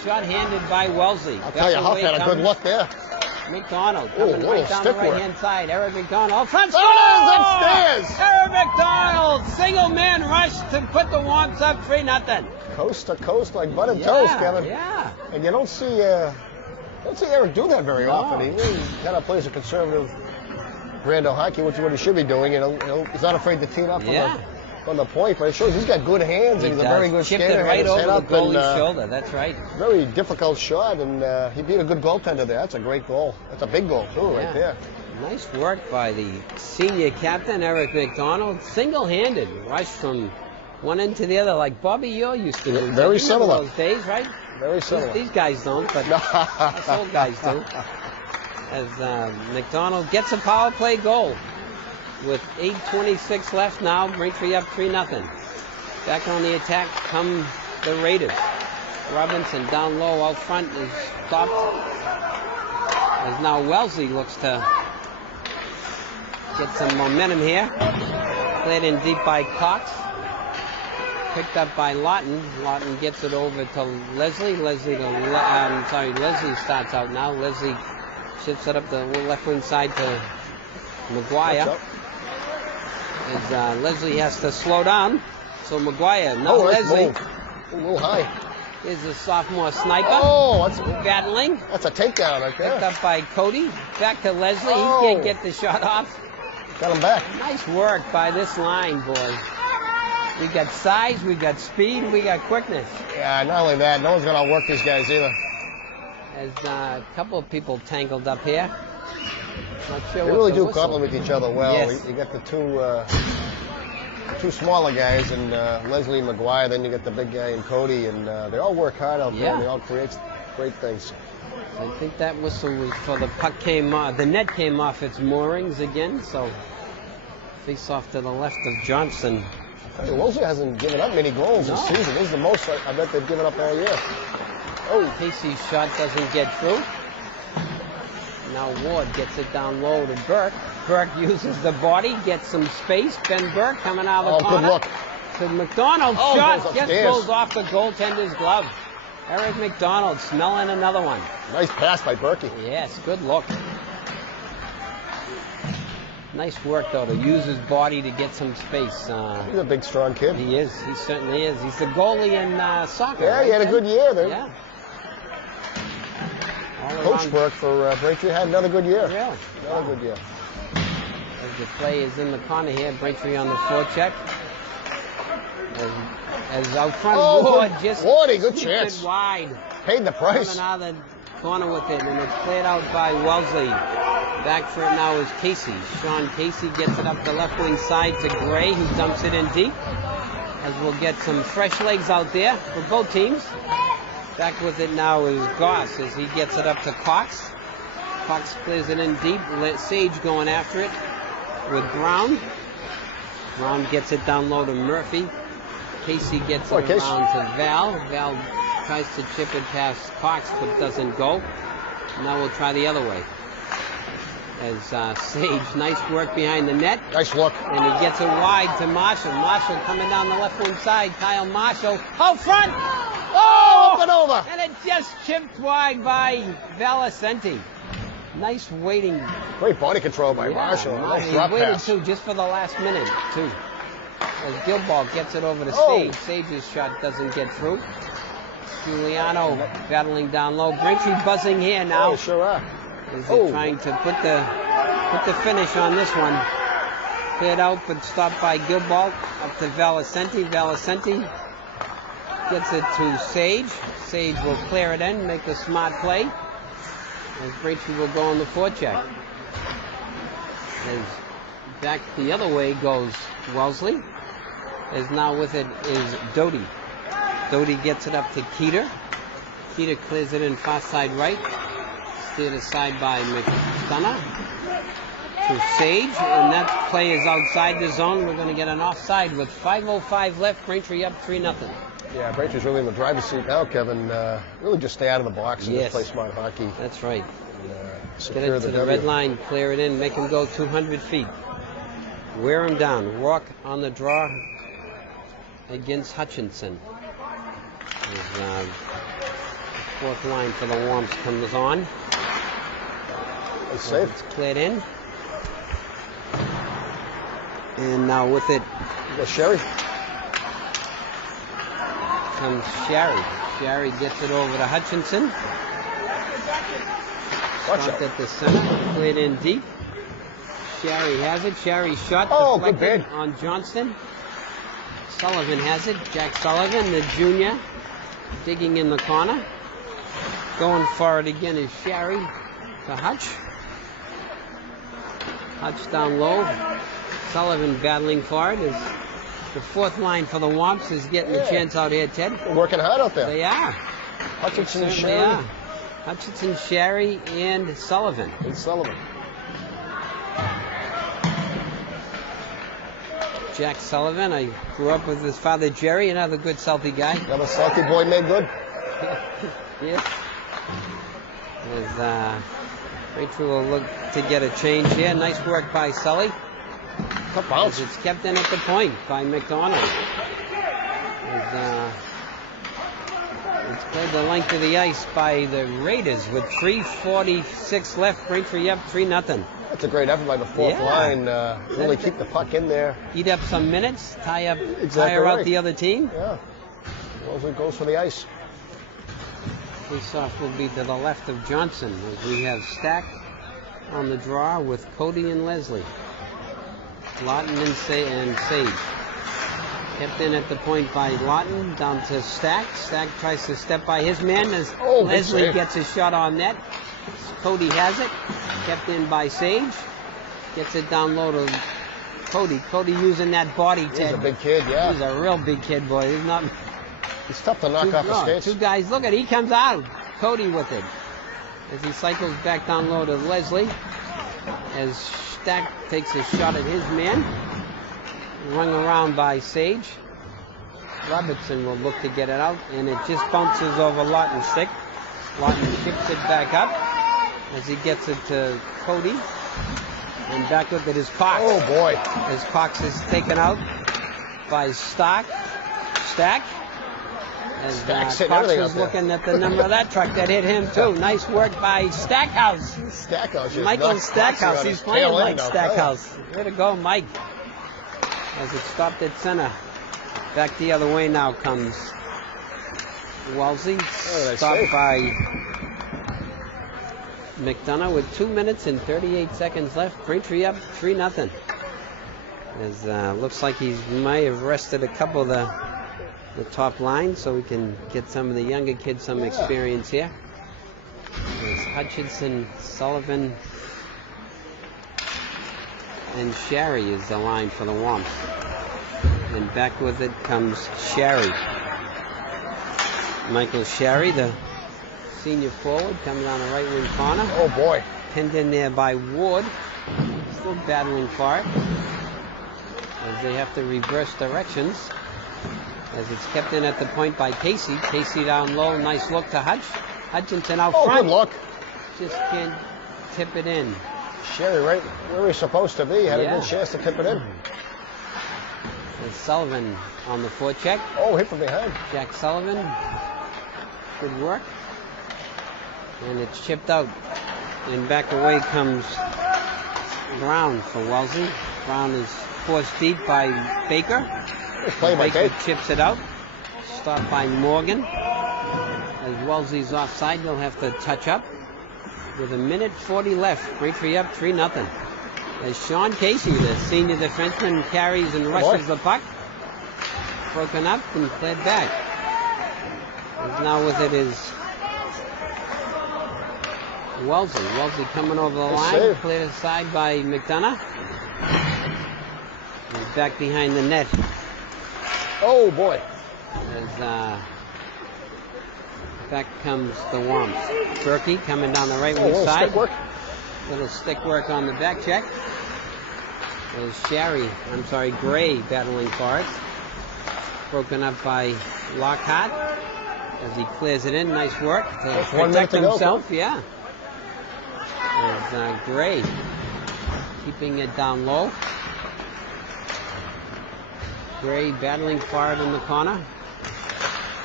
Shot handed by Wellesley. I'll tell you, Huff had a good look there. McDonald Oh, coming little right down the stick work. right-hand side. Eric McDonald. Front There score! it is, upstairs! Eric McDonald, single man rush to put the Womps up 3-0. Coast to coast like buttered toast, Kevin. Yeah. And you don't see Eric do that very No. often. He really kind of plays a conservative brand of hockey, which is what he should be doing. He's not afraid to team up from the point, but it shows he's got good hands and he's a very good Chipped skater. it right Had his head over up the goalie's and, shoulder. That's right. very difficult shot, and he beat a good goaltender there. That's a great goal. That's a big goal, too, right there. Nice work by the senior captain, Eric McDonald. Single-handed rush from one end to the other like Bobby Orr used to do. Very You remember similar. those days, right? Very similar. These guys don't, but us old guys do. As McDonald gets a power play goal with 8:26 left now. Braintree up 3-0. Back on the attack come the Raiders. Robinson down low out front is stopped. As now Wellesley looks to get some momentum here. Played in deep by Cox. Picked up by Lawton. Lawton gets it over to Leslie. Leslie starts out now. Leslie shifts it up the left wing side to McGuire. As Leslie has to slow down. So McGuire, now Leslie. A little high. Is the sophomore sniper. Oh, battling. that's a takedown right there. Picked up by Cody. Back to Leslie. Oh. He can't get the shot off. Got him back. Nice work by this line, boys. We got size, we got speed, we got quickness. Yeah, not only that, no one's going to outwork these guys either. As a couple of people tangled up here. Not sure They what really the do whistle. complement each other well. Yes. You got the two smaller guys, and Leslie and McGuire, then you got the big guy and Cody, and they all work hard out there, and they all create great things. I think that whistle was for the puck came off. The net came off its moorings again, so face off to the left of Johnson. Wellesley hasn't given up many goals this season. This is the most I bet they've given up all year. Oh, Casey's shot doesn't get through. Now Ward gets it down low to Burke. Burke uses the body, gets some space. Ben Burke coming out of the corner. Good look. To McDonald. Oh, Shot goes just upstairs. goes off the goaltender's glove. Eric McDonald smelling another one. Nice pass by Berkey. Yes, good look. Nice work, though, to use his body to get some space. He's a big, strong kid. He is. He certainly is. He's the goalie in soccer. Yeah, he had a good year there. Yeah. bench work for Braintree. Had another good year. Really? Another good year. As the play is in the corner here, Braintree on the forecheck. As out front, Ward just Wardy, good scooped chance. it wide. Paid the price. Coming out of the corner with it, and it's cleared out by Wellesley. Back for it now is Casey. Sean Casey gets it up the left wing side to Gray, who dumps it in deep. As we'll get some fresh legs out there for both teams. Back with it now is Goss as he gets it up to Cox. Cox clears it in deep. Sage going after it with Brown. Brown gets it down low to Murphy. Casey gets it around to Val. Val tries to chip it past Cox but doesn't go. Now we'll try the other way. As Sage, nice work behind the net. Nice look. And he gets it wide to Marshall. Marshall coming down the left wing side. Kyle Marshall. Out front! Oh, up and over. And it just chipped wide by Valicenti. Nice waiting. Great body control by Marshall. Nice He drop waited pass. too, just for the last minute, too. As Gilball gets it over to Oh. Sage. Sage's shot doesn't get through. Giuliano battling down low. Braintree buzzing here now. Oh, sure are. As they're trying to put the finish on this one. Cleared out, but stopped by Gilball. Up to Valicenti. Valicenti gets it to Sage. Sage will clear it in, make a smart play. As Braintree will go on the forecheck. As back the other way goes Wellesley. As now with it is Doty. Doty gets it up to Keeter. Keeter clears it in far side right. Steered aside by McDonough to Sage, and that play is outside the zone. We're going to get an offside with 5:05 left. Braintree up 3-0. Yeah, Braintree's really in the driver's seat now, Kevin. Really just stay out of the box and just play smart hockey. That's right. And, Get secure it to the red line, clear it in, make him go 200 feet. Wear him down. Walk on the draw against Hutchinson. As, fourth line for the Worms comes on. It's safe. It's cleared in. And now with it Sherry. comes Sherry. Sherry gets it over to Hutchinson. Stopped at the center, cleared in deep. Sherry has it. Sherry shot deflected on Johnston. Sullivan has it. Jack Sullivan, the junior, digging in the corner. Going for it again is Sherry to Hutch. Hutch down low. Sullivan battling for it. As the fourth line for the Womps is getting a chance out here, Ted. They're working hard out there. They are. Hutchinson, Sherry. Are. Hutchinson, Sherry, and Sullivan. Jack Sullivan, I grew up with his father Jerry, another good Southie guy. Another Southie boy made good. Yes. As Braintree will look to get a change here. Nice work by Sully. Tough bounce. It's kept in at the point by McDonald. It's cleared the length of the ice by the Raiders with 3:46 left. Braintree up 3-0. That's a great effort by the fourth line. Really keep the puck in there. Eat up some minutes, tire Exactly out right. the other team. Yeah. Wellesley goes for the ice. Face-off will be to the left of Johnson as we have Stack on the draw with Cody and Leslie. Lawton and Sage. Kept in at the point by Lawton, down to Stack. Stack tries to step by his man as Leslie gets a shot on net. Cody has it. Kept in by Sage. Gets it down low to Cody. Cody using that body, Ted. He's a big kid, yeah. He's a real big kid, boy. He's not... It's tough to knock off the skates. Two guys, look at it, he comes out. Cody with it. As he cycles back down low to Leslie. As Stack takes a shot at his man. Rung around by Sage. Robertson will look to get it out, and it just bounces over Lawton's stick. Lawton ships it back up as he gets it to Cody. And back with it is Cox. Oh, boy. As Cox is taken out by Stack. As Cox was looking at the number of that truck that hit him, too. Nice work by Stackhouse. Michael Stackhouse. He's playing like Stackhouse. Way to go, Mike. As it stopped at center. Back the other way now comes Wellesley. Stopped by McDonough with 2 minutes and 38 seconds left. Braintree up 3-0. As looks like he might have rested a couple of the top lines, so we can get some of the younger kids some experience here. There's Hutchinson, Sullivan, and Sherry is the line for the Womps. And back with it comes Sherry. Michael Sherry, the senior forward, coming down the right wing corner. Oh boy. Pinned in there by Ward. Still battling for it. As they have to reverse directions. As it's kept in at the point by Casey. Casey down low. Nice look to Hutchinson out front. Oh, good look. Just can't tip it in. Sherry right where he's supposed to be. Had a good chance to tip it in. There's Sullivan on the forecheck. Oh, hit from behind. Jack Sullivan. Good work. And it's chipped out. And back away comes Brown for Wellesley. Brown is forced deep by Baker. Baker chips it out. Stopped by Morgan. As Wellesley's offside, they'll have to touch up. With 1:40 left. Braintree up 3-0. As Sean Casey, the senior defenseman, carries and rushes the puck. Broken up and cleared back. As now with it is Wellesley. Wellesley coming over the line. Cleared aside by McDonough. He's back behind the net. Oh boy. As back comes the Womps. Berkey coming down the right wing side. Stick work. Little stick work on the back check. There's Gray battling for it. Broken up by Lockhart as he clears it in. Nice work to protect himself. Yeah. There's Gray keeping it down low. Gray battling for it in the corner.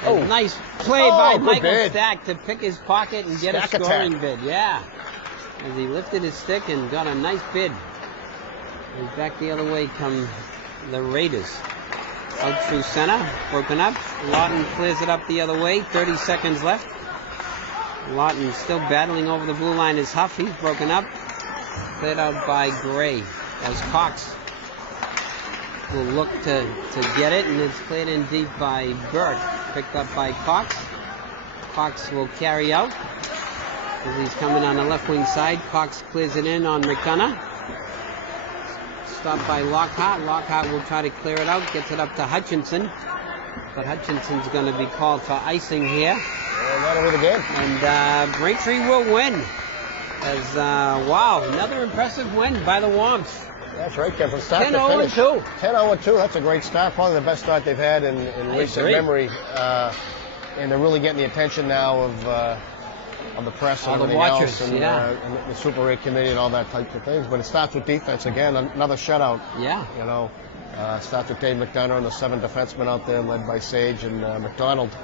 And nice play by Michael Stack to pick his pocket and get a scoring bid. Yeah. As he lifted his stick and got a nice bid. And back the other way come the Raiders. Out through center, broken up. Lawton clears it up the other way. 30 seconds left. Lawton still battling over the blue line is Huff. He's broken up. Cleared out by Gray. As Cox will look to get it, and it's cleared in deep by Burke. Picked up by Cox. Cox will carry out. As he's coming on the left wing side, Cox clears it in on McDonough. Stopped by Lockhart. Lockhart will try to clear it out, gets it up to Hutchinson. But Hutchinson's going to be called for icing here. And that'll be the game. And Braintree will win. As, wow, another impressive win by the Womps. That's right, Kevin. 10-0-2. 10-0-2. That's a great start. Probably the best start they've had in recent memory. And they're really getting the attention now of the press and everything else, and the Super 8 committee and all that types of things. But it starts with defense again. Another shutout. Yeah. You know, starts with Dave McDonough and the 7 defensemen out there, led by Sage and McDonald.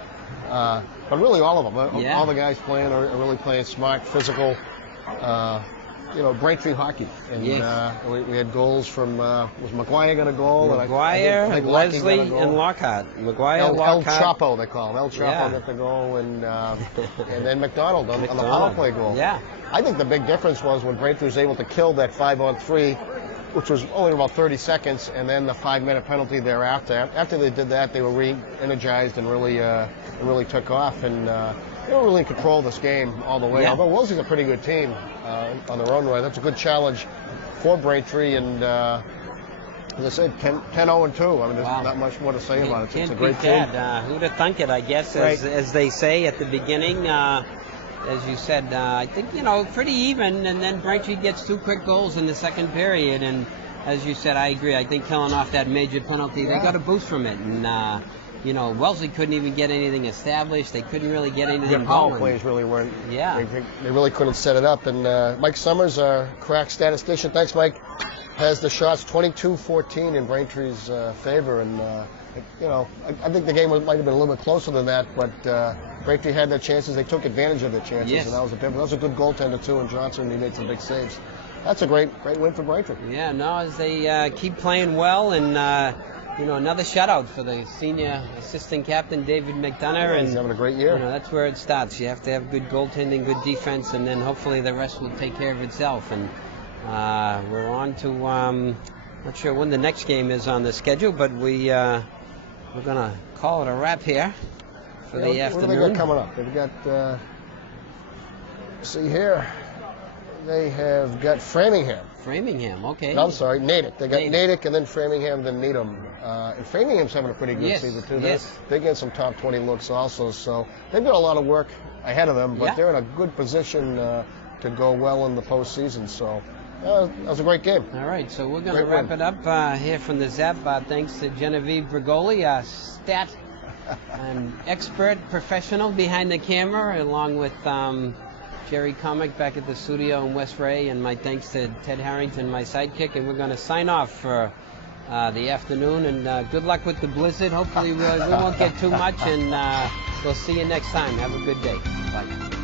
But really, all of them. All the guys playing are really playing smart, physical. Braintree hockey. And we had goals from, was McGuire got a goal? McGuire, I think Wellesley, and Lockhart. McGuire, Lockhart. El Chapo, they call him. El Chapo got the goal, and then McDonald on the power play goal. Yeah. I think the big difference was when Braintree was able to kill that 5-on-3, which was only about 30 seconds, and then the 5-minute penalty thereafter. After they did that, they were re-energized and really took off, and they were really in control of this game all the way. Although Wellesley's a pretty good team on their own way. That's a good challenge for Braintree, and as I said, 10-0-2. I mean, there's not much more to say about it. It's a great team. Who'd have thunk it, I guess, as they say at the beginning. As you said, I think, pretty even, and then Braintree gets 2 quick goals in the second period, and as you said, I agree. I think killing off that major penalty, they got a boost from it, and Wellesley couldn't even get anything established. They couldn't really get anything going. The power plays really weren't. Yeah. They really couldn't set it up. And Mike Summers, our crack statistician, thanks, Mike, has the shots 22-14 in Braintree's favor. And, I think the game might have been a little bit closer than that, but Braintree had their chances. They took advantage of their chances, and that was a difference. That was a good goaltender, too, and Johnson, he made some big saves. That's a great win for Braintree. Yeah, as they keep playing well and you know, another shout out for the senior assistant captain, David McDonough. He's And having a great year. you know, that's where it starts. You have to have good goaltending, good defense, and then hopefully the rest will take care of itself. And we're on to, not sure when the next game is on the schedule, but we're going to call it a wrap here for the afternoon. What do they got coming up? They've got, see here, they have got Framingham. Framingham, okay. No, I'm sorry, Natick. They got Natick. Natick and then Framingham, then Needham. And Framingham's having a pretty good Yes, season, too. yes. They get some top 20 looks also, so they've got a lot of work ahead of them, but Yeah. they're in a good position to go well in the postseason, so that was a great game. All right, so we're going to Great wrap win. it up here from the ZAP. Thanks to Genevieve Brigoli, our stat and expert professional behind the camera, along with Jerry Comic back at the studio in West Ray, and my thanks to Ted Harrington, my sidekick. And we're going to sign off for the afternoon, and good luck with the blizzard. Hopefully we won't get too much, and we'll see you next time. Have a good day. Bye.